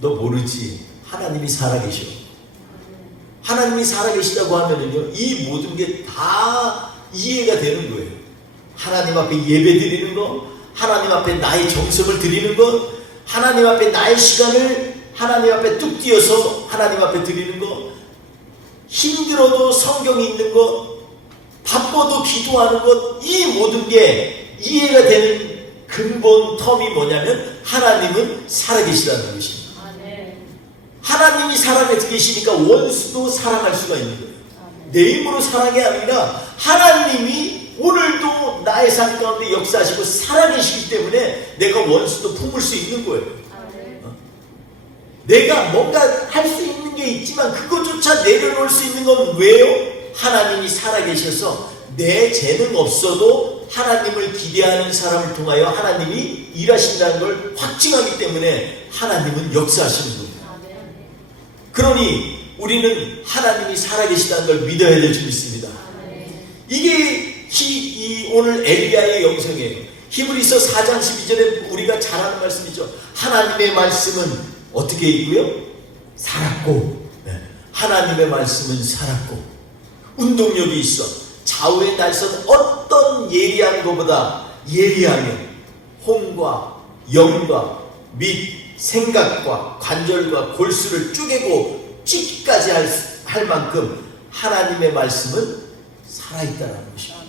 너 모르지, 하나님이 살아계셔. 하나님이 살아계시다고 하면은요, 이 모든 게 다 이해가 되는 거예요. 하나님 앞에 예배 드리는 거, 하나님 앞에 나의 정성을 드리는 것, 하나님 앞에 나의 시간을 하나님 앞에 뚝 띄어서 하나님 앞에 드리는 것, 힘들어도 성경 읽는 것, 바빠도 기도하는 것, 이 모든 게 이해가 되는 근본 텀이 뭐냐면 하나님은 살아계시다는 것입니다. 하나님이 살아계시니까 원수도 사랑할 수가 있는 거예요. 내 힘으로 사랑이 아니라 하나님이 오늘도 나의 삶 가운데 역사하시고 살아계시기 때문에 내가 원수도 품을 수 있는 거예요. 내가 뭔가 할 수 있는 게 있지만 그것조차 내려놓을 수 있는 건 왜요? 하나님이 살아계셔서 내 재능 없어도 하나님을 기대하는 사람을 통하여 하나님이 일하신다는 걸 확증하기 때문에 하나님은 역사하시는 거예요. 그러니 우리는 하나님이 살아계시다는 걸 믿어야 될 줄 믿습니다. 이게 오늘 엘리야의 영성이에요. 히브리서 4장 12절에 우리가 잘 아는 말씀이죠. 하나님의 말씀은 어떻게 있고요? 살았고, 하나님의 말씀은 살았고 운동력이 있어. 좌우의 날선 어떤 예리한 것보다 예리하게 혼과 영과 및 생각과 관절과 골수를 쪼개고 찢기까지 할 만큼 하나님의 말씀은 살아있다는 것입니다.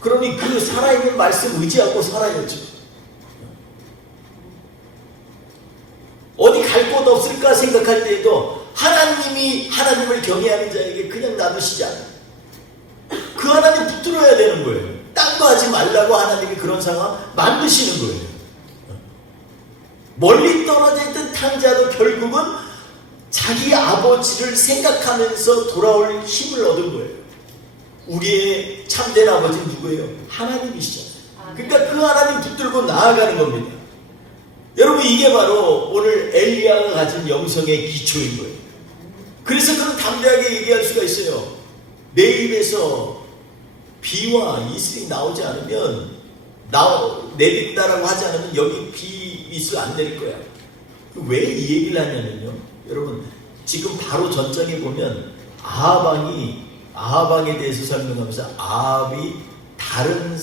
그러니 그 살아있는 말씀 의지하고 살아야죠. 어디 갈 곳 없을까 생각할 때에도 하나님을 경외하는 자에게 그냥 놔두시지 않아요. 그 하나님 붙들어야 되는 거예요. 딴 거 하지 말라고 하나님이 그런 상황 만드시는 거예요. 멀리 떨어져 있던 탕자도 결국은 자기 아버지를 생각하면서 돌아올 힘을 얻은 거예요. 우리의 참된 아버지는 누구예요? 하나님이시죠. 그러니까 그 하나님 붙들고 나아가는 겁니다. 여러분, 이게 바로 오늘 엘리야가 가진 영성의 기초인 거예요. 그래서 그는 담대하게 얘기할 수가 있어요. 내 입에서 비와 이슬이 나오지 않으면 내린다라고 하지 않으면 여기 이슬 안 내릴 거야. 왜 이 얘기를 하냐면요, 여러분, 지금 바로 전장에 보면 아합에 대해서 설명하면서 아합이 다른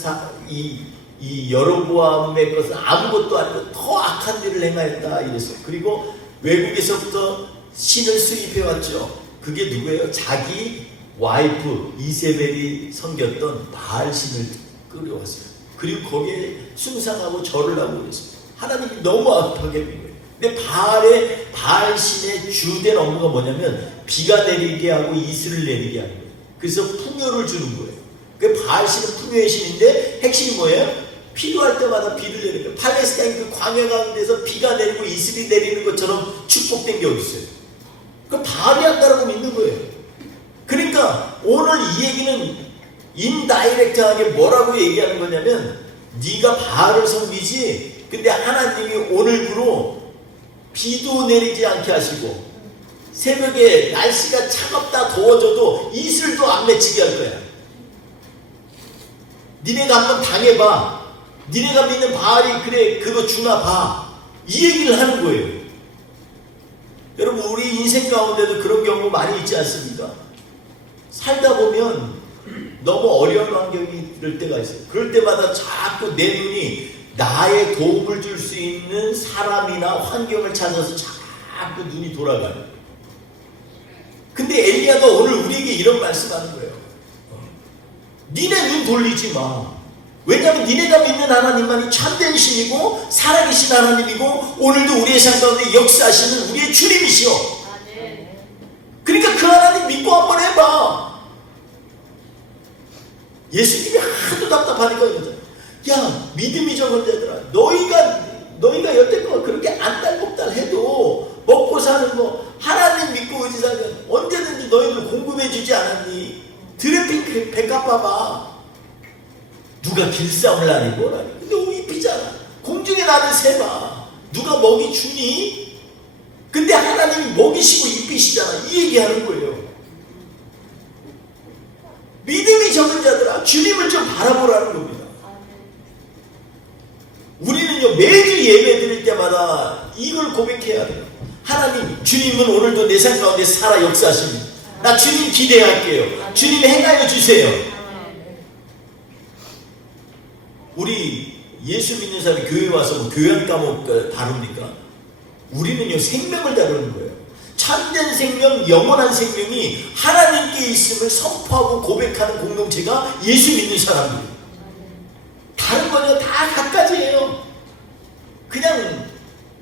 이 여로보암의 것은 아무것도 아니고 더 악한 일을 행하였다 이랬어요. 그리고 외국에서부터 신을 수입해 왔죠. 그게 누구예요? 자기 와이프 이세벨이 섬겼던 바알 신을 끌어왔어요. 그리고 거기에 숭상하고 절을 하고 그랬어요. 하나님이 너무 아파하게 된 거예요. 근데 바알 신의 주된 업무가 뭐냐면 비가 내리게 하고 이슬을 내리게 하는 거예요. 그래서 풍요를 주는 거예요. 그 바알 신은 풍요의 신인데 핵심이 뭐예요? 필요할 때마다 비를 내리는 거예요. 팔레스타인 그 광야 가운데서 비가 내리고 이슬이 내리는 것처럼 축복된 게 어디 있어요? 그 바알이 한다라고 믿는 거예요. 그러니까 오늘 이 얘기는 인다이렉트하게 뭐라고 얘기하는 거냐면 네가 바알을 섬기지, 근데 하나님이 오늘부로 비도 내리지 않게 하시고 새벽에 날씨가 차갑다 더워져도 이슬도 안 맺히게 할 거야. 니네가 한번 당해봐. 니네가 믿는 바알이 그래 그거 주나 봐. 이 얘기를 하는 거예요. 여러분, 우리 인생 가운데도 그런 경우 많이 있지 않습니까? 살다 보면 너무 어려운 환경이 이럴 때가 있어요. 그럴 때마다 자꾸 내 눈이 나의 도움을 줄 수 있는 사람이나 환경을 찾아서 자꾸 눈이 돌아가요. 근데 엘리야가 오늘 우리에게 이런 말씀하는 거예요. 니네 눈 돌리지 마. 왜냐하면 니네가 믿는 하나님만이 참된 신이고 살아계신 하나님이고 오늘도 우리의 삶 가운데 역사하시는 우리의 주님이시오. 그러니까 그 하나님 믿고 한번 해봐. 예수님이 하도 답답하니까 그러죠. 야, 믿음이 적은 자들아, 너희가 여태껏 그렇게 안달복달 해도 먹고 사는 거 하나님 믿고 의지 살면 언제든지 너희들 공급해 주지 않았니? 드래핑 백합 봐봐. 누가 길싸움을 하니 뭐라니? 근데 옷 입히잖아. 공중에 나를 세봐. 누가 먹이 주니? 근데 하나님이 먹이시고 입히시잖아. 이 얘기하는 거예요. 믿음이 적은 자들아, 주님을 좀 바라보라는 겁니다. 우리는요, 매주 예배 드릴 때마다 이걸 고백해야 돼요. 하나님, 주님은 오늘도 내 삶 가운데 살아 역사하십니다. 나 주님 기대할게요. 주님 행하여 주세요. 우리 예수 믿는 사람이 교회 와서 뭐 교양 과목 다룹니까? 우리는요, 생명을 다루는 거예요. 참된 생명, 영원한 생명이 하나님께 있음을 선포하고 고백하는 공동체가 예수 믿는 사람들이에요. 다른 건요, 다 갖가지예요. 그냥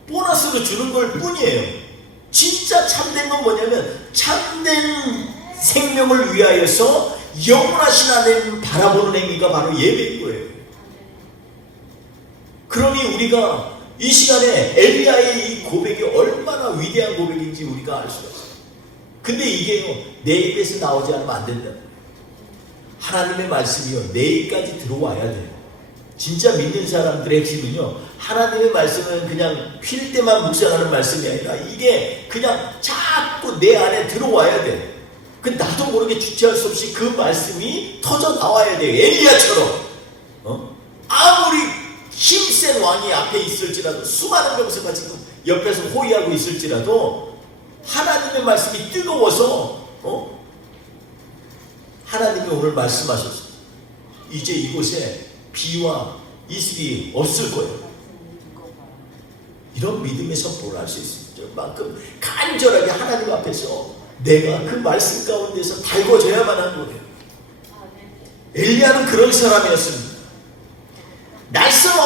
보너스로 주는 걸 뿐이에요. 진짜 참된 건 뭐냐면 참된 생명을 위하여서 영원하신 하나님을 바라보는 행위가 바로 예배인 거예요. 그러니 우리가 이 시간에 엘리야의 이 고백이 얼마나 위대한 고백인지 우리가 알 수가 있어요. 근데 이게요, 내 입에서 나오지 않으면 안 된다. 하나님의 말씀이요, 내 입까지 들어와야 돼요. 진짜 믿는 사람들의 핵심은요, 하나님의 말씀은 그냥 필 때만 묵상하는 말씀이 아니라 이게 그냥 자꾸 내 안에 들어와야 돼. 그 나도 모르게 주체할 수 없이 그 말씀이 터져 나와야 돼요. 엘리야처럼. 아무리 힘센 왕이 앞에 있을지라도, 수많은 병사가 지금 옆에서 호위하고 있을지라도 하나님의 말씀이 뜨거워서 하나님이 오늘 말씀하셨어요. 이제 이곳에 비와 이슬이 없을 거예요. 이런 믿음의 선포를 할 수 있을 만큼 간절하게 하나님 앞에서 내가 그 말씀 가운데서 달궈져야만 한 거예요. 엘리야는 그런 사람이었습니다. 날선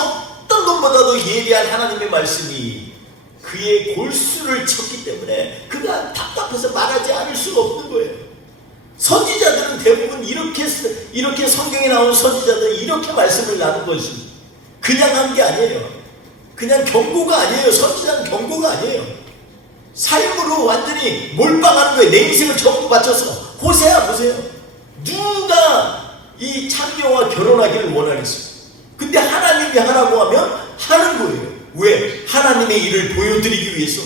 어떤 것보다도 예리한 하나님의 말씀이 그의 골수를 쳤기 때문에 그가 답답해서 말하지 않을 수가 없는 거예요. 선지자들은 대부분 이렇게 성경에 나오는 선지자들은 이렇게 말씀을 나눈 것입니다. 그냥 한 게 아니에요. 그냥 경고가 아니에요. 선지자는 경고가 아니에요. 삶으로 완전히 몰빵하는 거예요. 내 인생을 전부 바쳐서. 호세아 보세요. 누가 이 창녀와 결혼하기를 원하겠어요? 근데 하나님이 하라고 하면 하는 거예요. 왜? 하나님의 일을 보여드리기 위해서.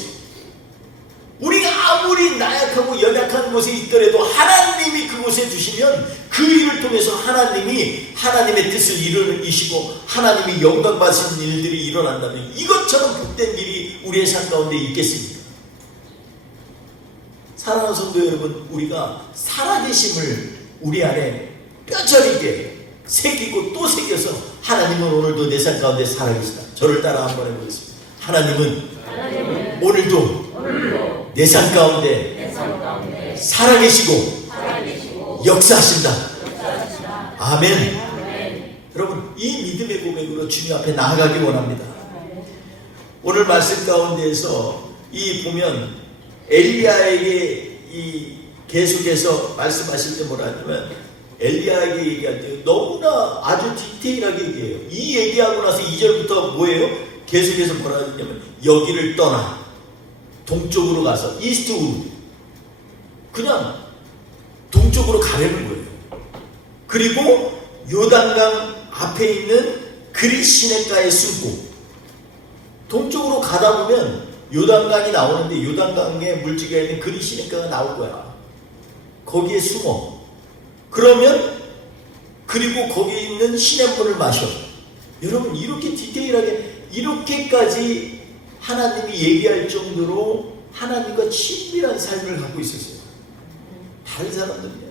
우리가 아무리 나약하고 연약한 곳에 있더라도 하나님이 그곳에 두시면 그 일을 통해서 하나님이 하나님의 뜻을 이루시고 하나님이 영광 받으시는 일들이 일어난다면 이것처럼 복된 일이 우리의 삶 가운데 있겠습니까? 사랑하는 성도 여러분, 우리가 살아계심을 우리 안에 뼈저리게 새기고 또 새겨서 하나님은 오늘도 내 삶 가운데 살아계시다. 저를 따라 한번 해보겠습니다. 하나님은 오늘도 내 삶 가운데 살아계시고 역사하신다. 아멘. 여러분, 이 믿음의 고백으로 주님 앞에 나아가기 원합니다. 오늘 말씀 가운데에서 이 보면 엘리야에게 이 계속해서 말씀하실 때 뭐라 하냐면 엘리야에게 얘기할 때 너무나 아주 디테일하게 얘기해요. 이 얘기하고 나서 2절부터 뭐예요? 계속해서 뭐라 하냐면 여기를 떠나 동쪽으로 가서 이스트우드, 그냥 동쪽으로 가려는 거예요. 그리고 요단강 앞에 있는 그릿 시냇가에 숨고, 동쪽으로 가다 보면 요단강이 나오는데 요단강에 물지가 있는 그릿 시냇가가 나올 거야. 거기에 숨어. 그러면 그리고 거기에 있는 시냇물을 마셔. 여러분, 이렇게 디테일하게 이렇게까지 하나님이 얘기할 정도로 하나님과 친밀한 삶을 갖고 있었어요. 다른 사람들은요,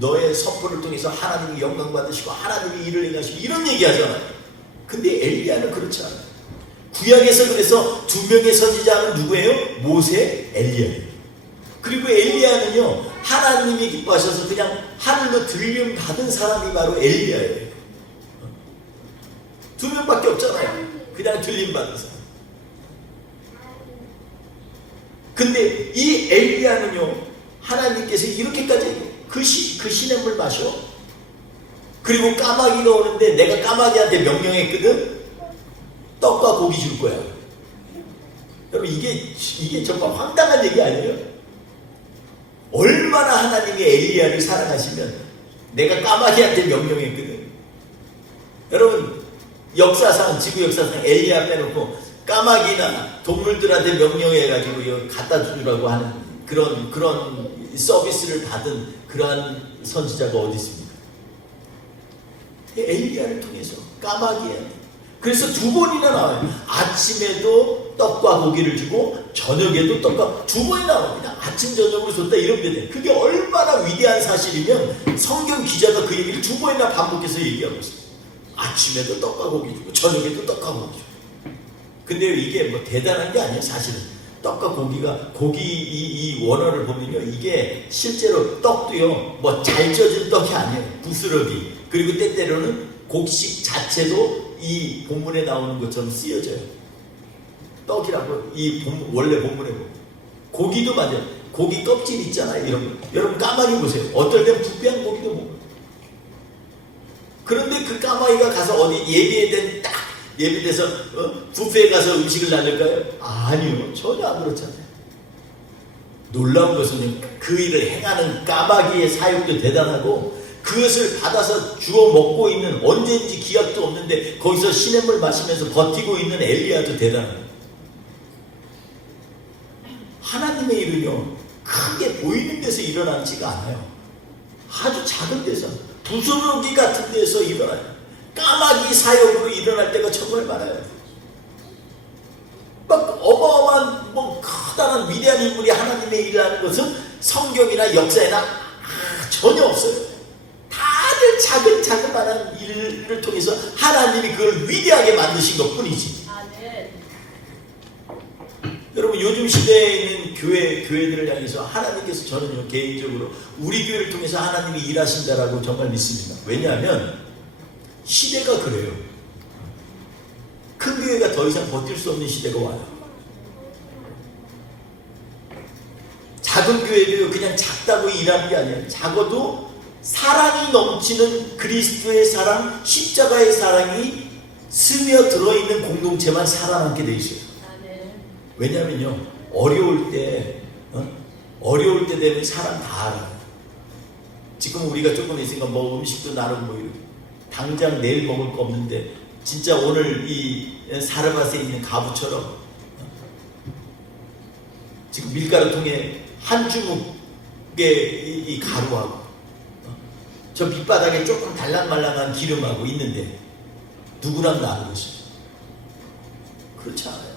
너의 선포를 통해서 하나님이 영광 받으시고 하나님이 일을 행하시고 이런 얘기하잖아요. 근데 엘리야는 그렇지 않아요. 구약에서 그래서 두 명의 선지자는 누구예요? 모세, 엘리야예요. 그리고 엘리야는요, 하나님이 기뻐하셔서 그냥 하늘로 들림 받은 사람이 바로 엘리야예요. 두 명밖에 없잖아요. 그냥 들림 받은 사람. 근데 이 엘리야는요, 하나님께서 이렇게까지 그 시냇물 마셔. 그리고 까마귀가 오는데 내가 까마귀한테 명령했거든. 떡과 고기 줄 거야. 여러분 이게 정말 황당한 얘기 아니에요? 얼마나 하나님이 엘리야를 사랑하시면 내가 까마귀한테 명령했거든. 여러분 역사상 지구 역사상 엘리야 빼놓고 까마귀나 동물들한테 명령해가지고 갖다 주라고 하는 그런 서비스를 받은 그러한 선지자가 어디 있습니까? 엘리야를 통해서 까마귀한테. 그래서 두 번이나 나와요. 아침에도 떡과 고기를 주고 저녁에도 떡과 두 번이나 나옵니다. 아침 저녁으로 줬다 이러면 돼. 그게 얼마나 위대한 사실이면 성경 기자가 그 얘기를 두 번이나 반복해서 얘기하고 있어요. 아침에도 떡과 고기 주고 저녁에도 떡과 고기 주고. 근데 이게 뭐 대단한 게 아니에요. 사실은 떡과 고기가 고기 이 원어를 보면요, 이게 실제로 떡도요 뭐 잘 쪄진 떡이 아니에요. 부스러기. 그리고 때때로는 곡식 자체도 이 본문에 나오는 것처럼 쓰여져요. 떡이라고 원래 본문에 보면. 고기도 맞아요. 고기 껍질 있잖아요. 이런 거. 여러분 까마귀 보세요. 어떨 땐 부패한 고기도 먹어요. 그런데 그 까마귀가 가서 어디 예비돼서 뷔페에 가서 음식을 나눌까요? 아니요. 전혀 안 그렇잖아요. 놀라운 것은 그 일을 행하는 까마귀의 사역도 대단하고 그것을 받아서 주워 먹고 있는 언제인지 기약도 없는데 거기서 시냇물 마시면서 버티고 있는 엘리야도 대단해요. 하나님의 일은요 크게 보이는 데서 일어나지가 않아요. 아주 작은 데서 부스러기 같은 데서 일어나요. 까마귀 사역으로 일어날 때가 정말 많아요. 막 어마어마한 커다란 위대한 인물이 하나님의 일을 하는 것은 성경이나 역사에나 전혀 없어요. 다들 작은 일을 통해서 하나님이 그걸 위대하게 만드신 것 뿐이지. 여러분 요즘 시대에 있는 교회들을 향해서 하나님께서 저는요 개인적으로 우리 교회를 통해서 하나님이 일하신다라고 정말 믿습니다. 왜냐하면 시대가 그래요. 큰 교회가 더 이상 버틸 수 없는 시대가 와요. 작은 교회도요 그냥 작다고 일하는 게 아니에요. 작아도 사랑이 넘치는 그리스도의 사랑, 십자가의 사랑이 스며들어 있는 공동체만 살아남게 돼 있어요. 왜냐면요 어려울 때 되면 사람 다 알아요. 지금 우리가 조금 있으니까 뭐 음식도 나누고 뭐 이렇게 당장 내일 먹을 거 없는데 진짜 오늘 이 사르밧에 있는 가부처럼 지금 밀가루통에 한 주먹의 이 가루하고 저 밑바닥에 조금 달랑말랑한 기름하고 있는데 누구랑 나누고 있어요? 그렇지 않아요.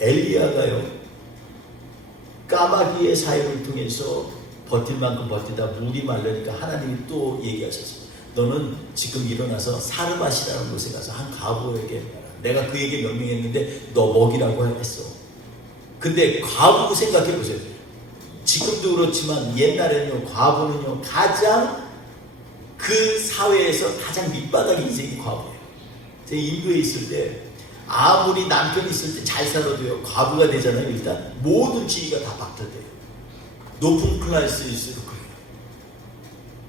엘리야가요 까마귀의 사역을 통해서 버틸 만큼 버티다 물이 말르니까 하나님이 또 얘기하셨어요. 너는 지금 일어나서 사르밧이라는 곳에 가서 한 과부에게 내가 그에게 명령했는데 너 먹이라고 했어. 근데 과부 생각해 보세요. 지금도 그렇지만 옛날에는요 과부는요 가장 그 사회에서 가장 밑바닥 인생이 과부예요. 제가 인도에 있을 때 아무리 남편이 있을 때 잘 살아도요 과부가 되잖아요. 일단 모든 지위가 다 박탈돼요. 높은 클래스일수록 그래요.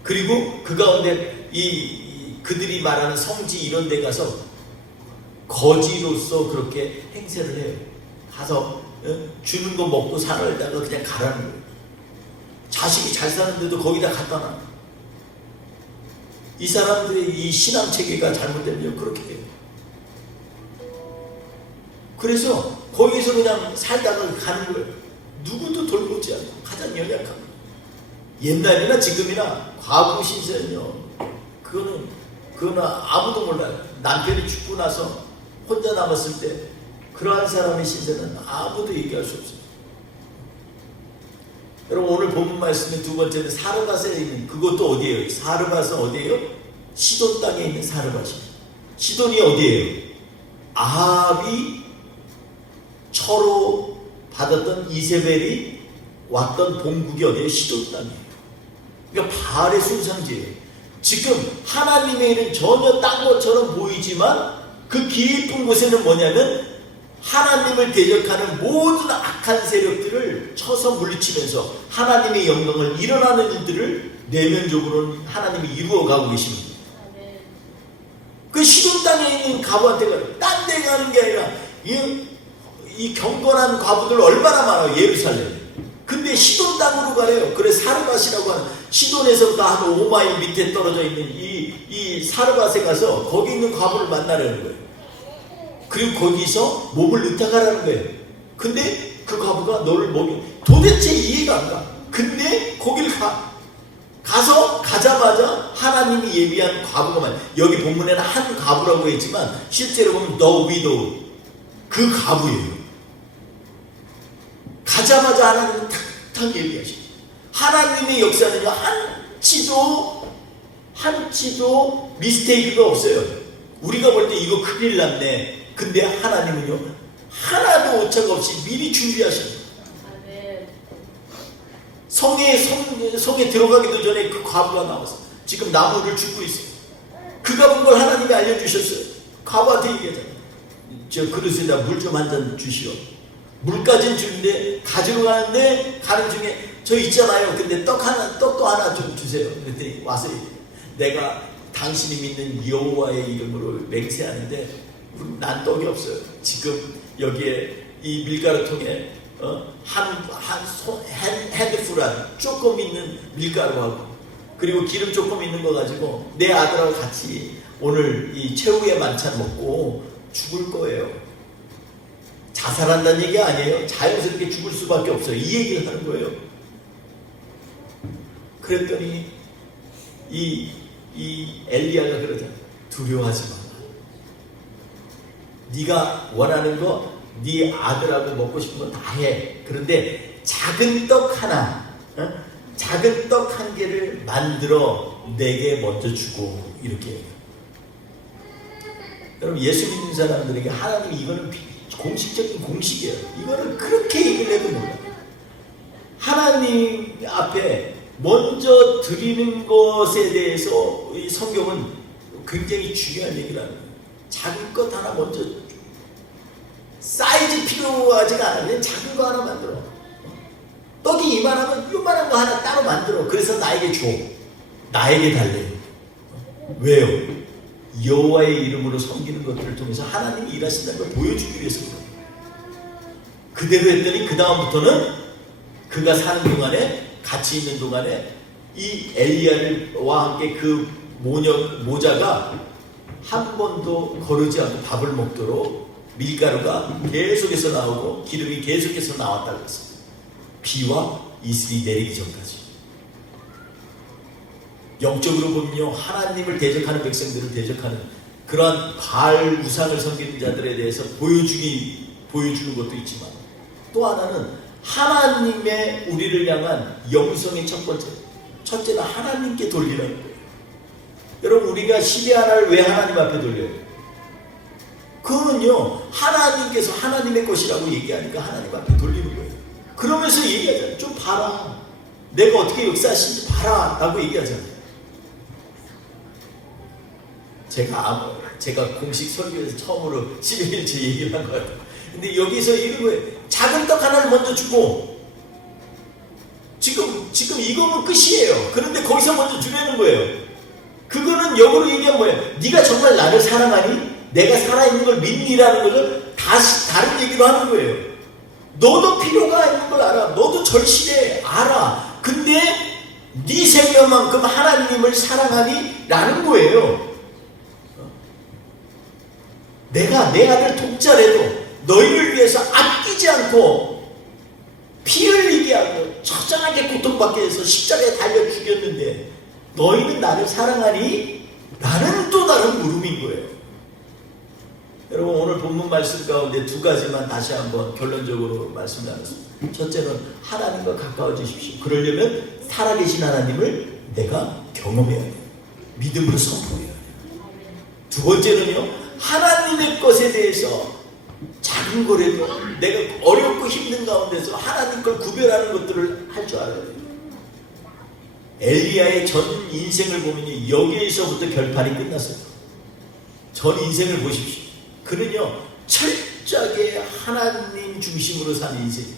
그리고 그 가운데 그들이 말하는 성지 이런 데 가서 거지로서 그렇게 행세를 해요. 가서 주는 거 먹고 살아다가 그냥 가라는 거예요. 자식이 잘 사는데도 거기다 갖다 놔. 이 사람들의 이 신앙 체계가 잘못되면 그렇게 돼요. 그래서 거기서 그냥 살다가 가는 거예요. 누구도 돌보지 않고 가장 연약한 거예요. 옛날이나 지금이나 과부 신세는요 그거는 아무도 몰라요. 남편이 죽고 나서 혼자 남았을 때 그러한 사람의 신세는 아무도 얘기할 수 없어요. 여러분 오늘 본문 말씀의 두 번째는 사르밧에 있는 그것도 어디예요? 사르밧은 어디예요? 시돈 땅에 있는 사르밧이에요. 시돈이 어디예요? 아합이 처로 받았던 이세벨이 왔던 본국이 어디예요? 시돈 땅이에요. 그러니까 바알의 숭상지예요. 지금 하나님의 일은 전혀 딴 것처럼 보이지만 그 깊은 곳에는 뭐냐면 하나님을 대적하는 모든 악한 세력들을 쳐서 물리치면서 하나님의 영광을 일어나는 일들을 내면적으로는 하나님이 이루어가고 계십니다. 그 시돈 땅에 있는 과부한테 가요. 딴 데 가는 게 아니라 이 경건한 과부들 얼마나 많아요. 예루살렘. 근데 시돈 땅으로 가래요. 그래서 사르밧이라고 하는 시돈에서부터 한 5마일 밑에 떨어져 있는 이 사르밧에 가서 거기 있는 과부를 만나려는 거예요. 그리고 거기서 몸을 의탁하라는 거예요. 근데 그 과부가 너를 먹여. 도대체 이해가 안 가. 근데 거길 가서 가자마자 하나님이 예비한 과부가 여기 본문에는 한 과부라고 했지만 실제로 보면 the widow 그 과부예요. 가자마자 하나님은 탁탁 예비하시죠. 하나님의 역사는요 한치도 미스테이크가 없어요. 우리가 볼 때 이거 큰일 났네. 근데 하나님은요 하나도 오차가 없이 미리 준비하십니다. 성에 들어가기도 전에 그 과부가 나와서 지금 나무를 줍고 있어요. 그가 본 걸 하나님이 알려주셨어요. 과부한테 얘기하잖아요. 저 그릇에다 물 좀 한 잔 주시오. 물까지는 주는데 가지러 가는데 가는 중에 저 있잖아요. 근데 떡도 하나 좀 주세요. 그랬더니 와서 내가 당신이 믿는 여호와의 이름으로 맹세하는데 난 떡이 없어요. 지금 여기에 이 밀가루통에 핸드풀한 조금 있는 밀가루하고 그리고 기름 조금 있는 거 가지고 내 아들하고 같이 오늘 이 최후의 만찬 먹고 죽을 거예요. 자살한다는 얘기 아니에요. 자연스럽게 죽을 수밖에 없어요. 이 얘기를 하는 거예요. 그랬더니 이 엘리야가 그러잖아요. 두려워하지 마. 네가 원하는 거 네 아들하고 먹고 싶은 거 다 해. 그런데 작은 떡 하나, 작은 떡 한 개를 만들어 내게 먼저 주고 이렇게 해요. 여러분 예수 믿는 사람들에게 하나님이 이거는 공식적인 공식이에요. 이거는 그렇게 얘기를 해도 몰라요. 하나님 앞에 먼저 드리는 것에 대해서 이 성경은 굉장히 중요한 얘기를 하는 거예요. 작은 것 하나 먼저 사이즈 필요하지가 않은데 작은 거 하나 만들어. 떡이 이만하면 요만한 거 하나 따로 만들어. 그래서 나에게 줘. 나에게 달래. 왜요? 여호와의 이름으로 섬기는 것들을 통해서 하나님이 일하신다는 걸 보여주기 위해서 그래요. 그대로 했더니 그 다음부터는 그가 사는 동안에 같이 있는 동안에 이 엘리야와 함께 그 모자가 한 번도 거르지 않고 밥을 먹도록 밀가루가 계속해서 나오고 기름이 계속해서 나왔다고 했습니다. 비와 이슬이 내리기 전까지. 영적으로 보면요 하나님을 대적하는 백성들을 대적하는 그러한 바알 우상을 섬기는 자들에 대해서 보여주는 것도 있지만 또 하나는 하나님의 우리를 향한 영성의 첫째는 하나님께 돌리라는 거예요. 여러분 우리가 시대 하나를 왜 하나님 앞에 돌려요? 그거는요 하나님께서 하나님의 것이라고 얘기하니까 하나님 앞에 돌리는 거예요. 그러면서 얘기하잖아요. 좀 봐라. 내가 어떻게 역사하시는지 봐라 라고 얘기하잖아요. 제가 공식 설교에서 처음으로 11일째 얘기를 한 거예요. 근데 여기서 이런 거예요. 작은 떡 하나를 먼저 주고 지금 이거면 끝이에요. 그런데 거기서 먼저 주려는 거예요. 그거는 역으로 얘기한 거예요. 네가 정말 나를 사랑하니? 내가 살아있는 걸 믿니라는 것을 다시 다른 얘기로 하는 거예요. 너도 필요가 있는 걸 알아. 너도 절실해. 알아. 근데 네 생명만큼 하나님을 사랑하니? 라는 거예요. 내가 내 아들 독자라도 너희를 위해서 아끼지 않고 피 흘리게 하고 처절하게 고통받게 해서 십자가에 달려 죽였는데 너희는 나를 사랑하니? 라는 또 다른 물음인 거예요. 여러분 오늘 본문 말씀 가운데 두 가지만 다시 한번 결론적으로 말씀 나눴습니다. 첫째는 하나님과 가까워지십시오. 그러려면 살아계신 하나님을 내가 경험해야 돼요. 믿음으로 선포해야 돼요. 두 번째는요, 하나님의 것에 대해서 작은 거라도 내가 어렵고 힘든 가운데서 하나님 걸 구별하는 것들을 할 줄 알아야 돼요. 엘리야의 전 인생을 보면 여기에서부터 결판이 끝났어요. 전 인생을 보십시오. 그는요 철저하게 하나님 중심으로 산 인생이에요.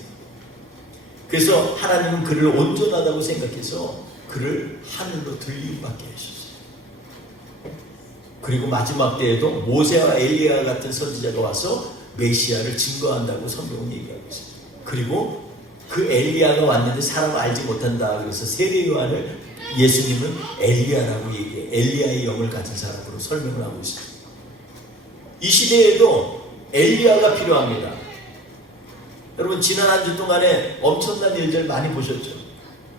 그래서 하나님은 그를 온전하다고 생각해서 그를 하늘로 들림받게 하셨어요. 그리고 마지막 때에도 모세와 엘리야 같은 선지자가 와서 메시아를 증거한다고 성경은 얘기하고 있어요. 그리고 그 엘리야가 왔는데 사람을 알지 못한다. 그래서 세례 요한을 예수님은 엘리야라고 얘기해. 엘리야의 영을 가진 사람으로 설명을 하고 있어요. 이 시대에도 엘리야가 필요합니다. 여러분 지난 한 주 동안에 엄청난 일들 많이 보셨죠?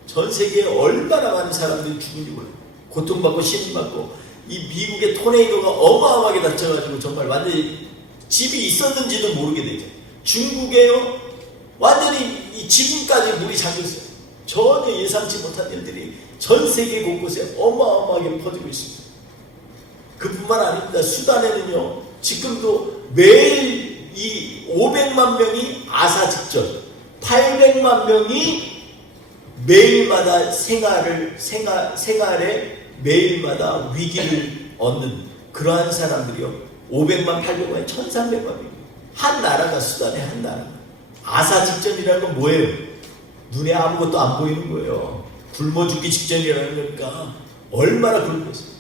전 세계에 얼마나 많은 사람들이 죽은지 몰라요. 고통받고 신음받고 이 미국의 토네이도가 어마어마하게 다쳐가지고 정말 완전히 집이 있었는지도 모르게 되죠. 중국에요 완전히 이 지금까지 물이 잠겼어요. 전혀 예상치 못한 일들이 전 세계 곳곳에 어마어마하게 퍼지고 있습니다. 그뿐만 아닙니다. 수단에는요 지금도 매일 이 500만 명이 아사 직전, 800만 명이 매일마다 생활에 매일마다 위기를 얻는 그러한 사람들이요 500만, 800만, 1300만 명. 한 나라가 수단에 한 나라. 아사 직전이라는 건 뭐예요? 눈에 아무것도 안 보이는 거예요. 굶어 죽기 직전이라는 거니까 얼마나 굶었어요.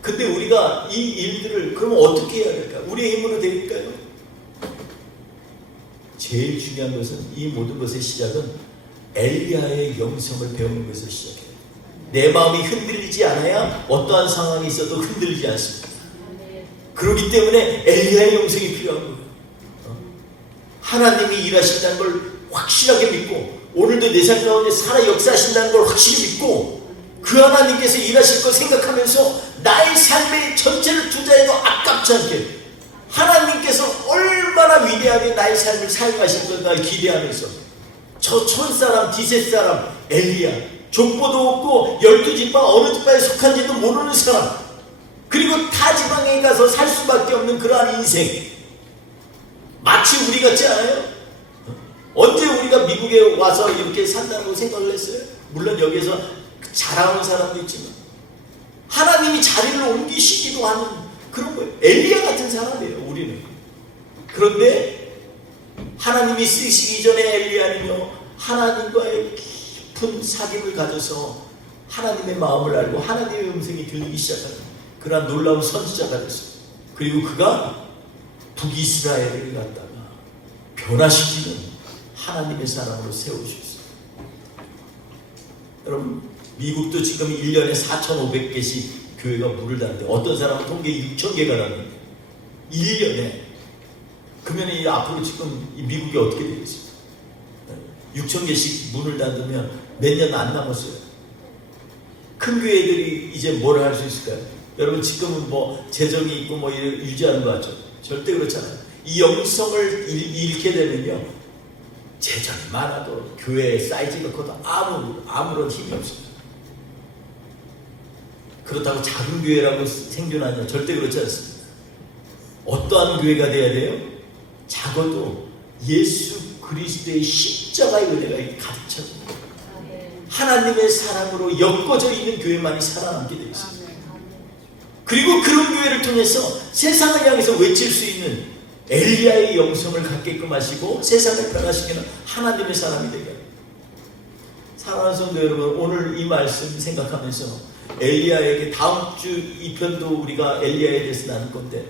근데 우리가 이 일들을 그러면 어떻게 해야 될까? 우리의 힘으로 될까요? 제일 중요한 것은 이 모든 것의 시작은 엘리야의 영성을 배우는 것을 시작해요. 내 마음이 흔들리지 않아야 어떠한 상황이 있어도 흔들리지 않습니다. 그렇기 때문에 엘리야의 영성이 필요한 거예요. 하나님이 일하신다는 걸 확실하게 믿고 오늘도 내 삶 가운데 살아 역사하신다는 걸 확실히 믿고 그 하나님께서 일하실 걸 생각하면서 나의 삶의 전체를 투자해도 아깝지 않게 하나님께서 얼마나 위대하게 나의 삶을 사용하실 건가 기대하면서 저 촌사람, 디셋사람, 엘리야 족보도 없고 12지파 어느 지파에 속한지도 모르는 사람 그리고 타 지방에 가서 살 수밖에 없는 그러한 인생 마치 우리 같지 않아요? 언제 우리가 미국에 와서 이렇게 산다고 생각을 했어요? 물론 여기에서 자라온 사람도 있지만 하나님이 자리를 옮기시기도 하는 그런 거예요. 엘리야 같은 사람이에요 우리는. 그런데 하나님이 쓰시기 전에 엘리야는요 하나님과의 깊은 사귐을 가져서 하나님의 마음을 알고 하나님의 음성이 들리기 시작하는 그러한 놀라운 선지자가 됐어요. 그리고 그가 북이스라엘을 갖다가 변화시키는 하나님의 사람으로 세우셨어요. 여러분 미국도 지금 1년에 4,500개씩 교회가 문을 닫는데 어떤 사람은 통계 6,000개가 닫는데 1년에 그러면 이 앞으로 지금 이 미국이 어떻게 되겠어요? 6,000개씩 문을 닫으면 몇 년 안 남았어요. 큰 교회들이 이제 뭘 할 수 있을까요? 여러분 지금은 뭐 재정이 있고 뭐 유지하는 거 같죠? 절대 그렇잖아요. 이 영성을 잃게 되면요 재정이 많아도 교회의 사이즈가 커도 아무런 힘이 없습니다. 그렇다고 작은 교회라고 생존하냐? 절대 그렇지 않습니다. 어떠한 교회가 돼야 돼요? 작아도 예수 그리스도의 십자가의 은혜가 가득 차고 하나님의 사랑으로 엮어져 있는 교회만이 살아남게 되어 있습니다. 그리고 그런 교회를 통해서 세상을 향해서 외칠 수 있는 엘리야의 영성을 갖게끔 하시고 세상을 변화시키는 하나님의 사람이 되게 합니다. 사랑하는 성도 여러분, 오늘 이 말씀 생각하면서 엘리야에게 다음 주 이 편도 우리가 엘리야에 대해서 나눌 건데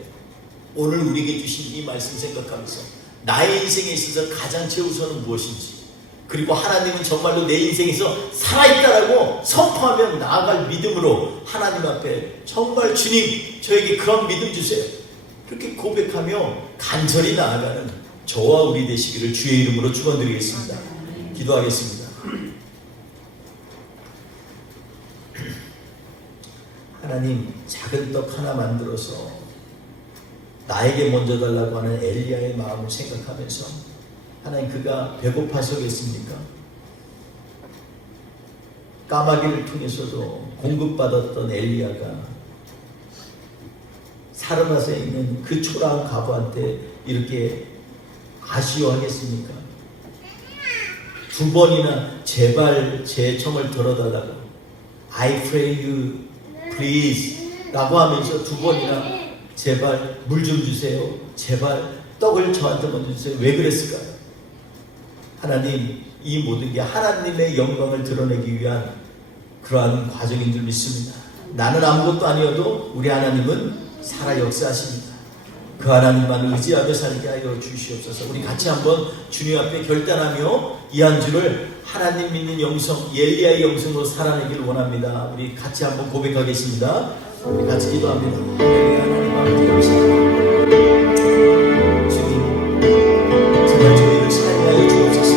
오늘 우리에게 주신 이 말씀 생각하면서 나의 인생에 있어서 가장 최우선은 무엇인지 그리고 하나님은 정말로 내 인생에서 살아있다라고 선포하며 나아갈 믿음으로 하나님 앞에 정말 주님 저에게 그런 믿음 주세요. 그렇게 고백하며 간절히 나아가는 저와 우리 되시기를 주의 이름으로 축원드리겠습니다. 기도하겠습니다. 하나님 작은 떡 하나 만들어서 나에게 먼저 달라고 하는 엘리야의 마음을 생각하면서 하나님, 그가 배고파서겠습니까? 까마귀를 통해서도 공급받았던 엘리야가 사르밧에 있는 그 초라한 과부한테 이렇게 아쉬워하겠습니까? 2번이나 제발 제 청을 들어달라고, I pray you please 라고 하면서 2번이나 제발 물 좀 주세요, 제발 떡을 저한테 먼저 주세요. 왜 그랬을까요? 하나님, 이 모든 게 하나님의 영광을 드러내기 위한 그러한 과정인 줄 믿습니다. 나는 아무것도 아니어도 우리 하나님은 살아 역사하십니다. 그 하나님만 의지하며 살게 하여 주시옵소서. 우리 같이 한번 주님 앞에 결단하며 이 한 주를 하나님 믿는 영성, 엘리야의 영성으로 살아내기를 원합니다. 우리 같이 한번 고백하겠습니다. 우리 같이 기도합니다. 하나님 아버지, 감사합니다. 주님, 제발 저희를 사용하여 주옵소서.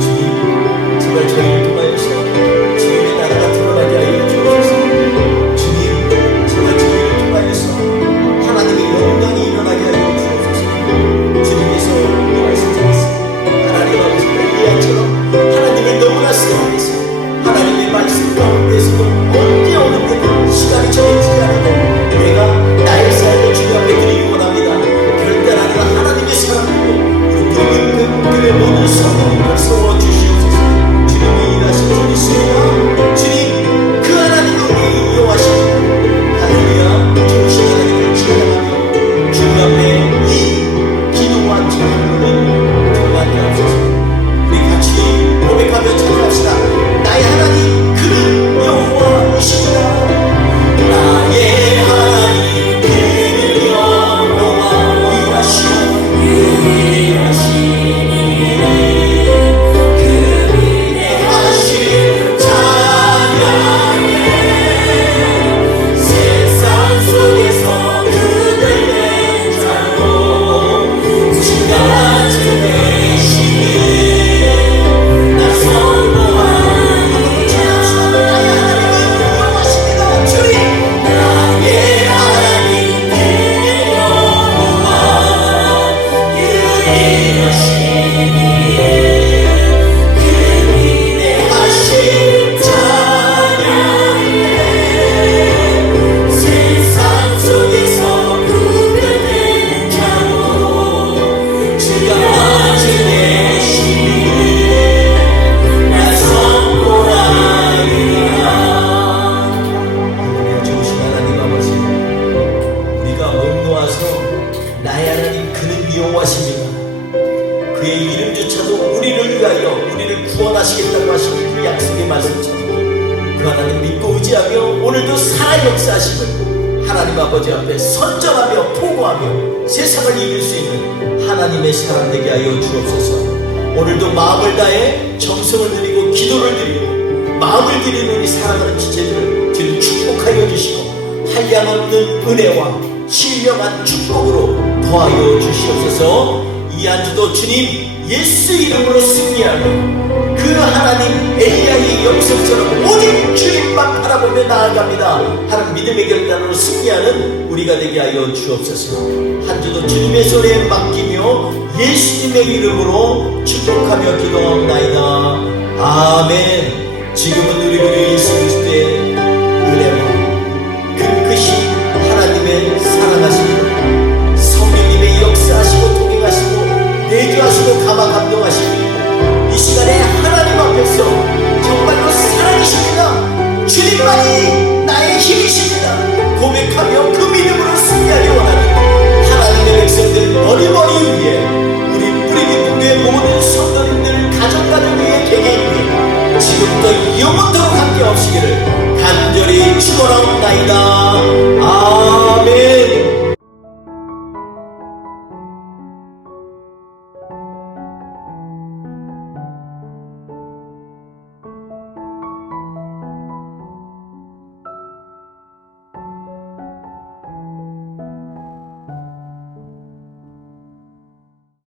주님, 제발 저희를 통하여서 주님의 나라가 드러나게 하여 주옵소서. 주님, 제발 저희를 통하여서 하나님의 영광이 일어나게 하여 주옵소서. 주님께서 이 말씀하셨습니다. 하나님 아버지, 엘리야처럼 하나님을 너무나 사랑해서 하나님의 말씀 가운데서도 언제 어느 때든 시간이 정해지지 않아도 내가 나의 삶을 주님 앞에 드리기 원합니다. 결단하는 하나님의 사랑으로 우리 그의 모든 성도님을 세워 주시옵소서. 주님이 일하신 줄 믿습니다. 주님, 그 하나님을 우리 이용하십니다. 할렐루야. 주신 하나님을 찬양하며 주님 앞에 이 기도와 찬양으로 들어가게 하옵소서. 우리 같이 고백하며 찬양합시다. 나의 하나님, 그는 여호와이십니다. 나의 하나님, 그는 여호와, 유일하신 그분의 하신 찬양해. 세상 속에서 그를 낸 자로 주가 주 되시니 나 선포하니. 나의 하나님은 영원하십니다. 주님, 나의 하나님, 그는 여호와, 유일하시니 그분의 하신 찬양해. 세상 속에서 구별된 자로 주가 주 되시니 나 선포하리라. 할렐루야. 좋으신 하나님 아버지, 우리가 못 놓아서 나의 하나님, 그는 여호와십니다. 그의 이름조차도 우리를 위하여 우리를 구원하시겠다고 하신 그 약속의 말씀처럼 그 하나님 믿고 의지하며 오늘도 살아 역사하심을 하나님 아버지 앞에 선정하며 포고하며 세상을 이길 수 있는 하나님의 사람 되게 하여 주옵소서. 오늘도 마음을 다해 정성을 드리고 기도를 드리고 마음을 드리는 우리 사랑하는 지체들을 주님 축복하여 주시고 한량없는 은혜와 신령한 축복으로 더하여 주시옵소서. 이 한 주도 주님 예수 이름으로 승리하며 그 하나님 엘리야의 영성처럼 오직 주님만 바라보며 나아갑니다 하는 믿음의 결단으로 승리하는 우리가 되게 하여 주옵소서. 한 주도 주님의 손에 맡기며 예수님의 이름으로 축복하며 기도하옵나이다. 아멘. 지금은 우리 주 예수 그리스도의 은혜와 그 크신 하나님의 사랑하심과 성령님의 역사하시고 통행하시고 내주하시고 감화 감동하시니 이 시간에 하나님 앞에서 정말로 살아계십니다. 주님만이 나의 힘이십니다 고백하며 그 믿음으로 승리하기 원하는 하나님의 백성들 어리버리 위에 우리 뿌리 깊은 교회 모든 성도님들 가정가정 위에 개개인 위에 지금부터 영원토록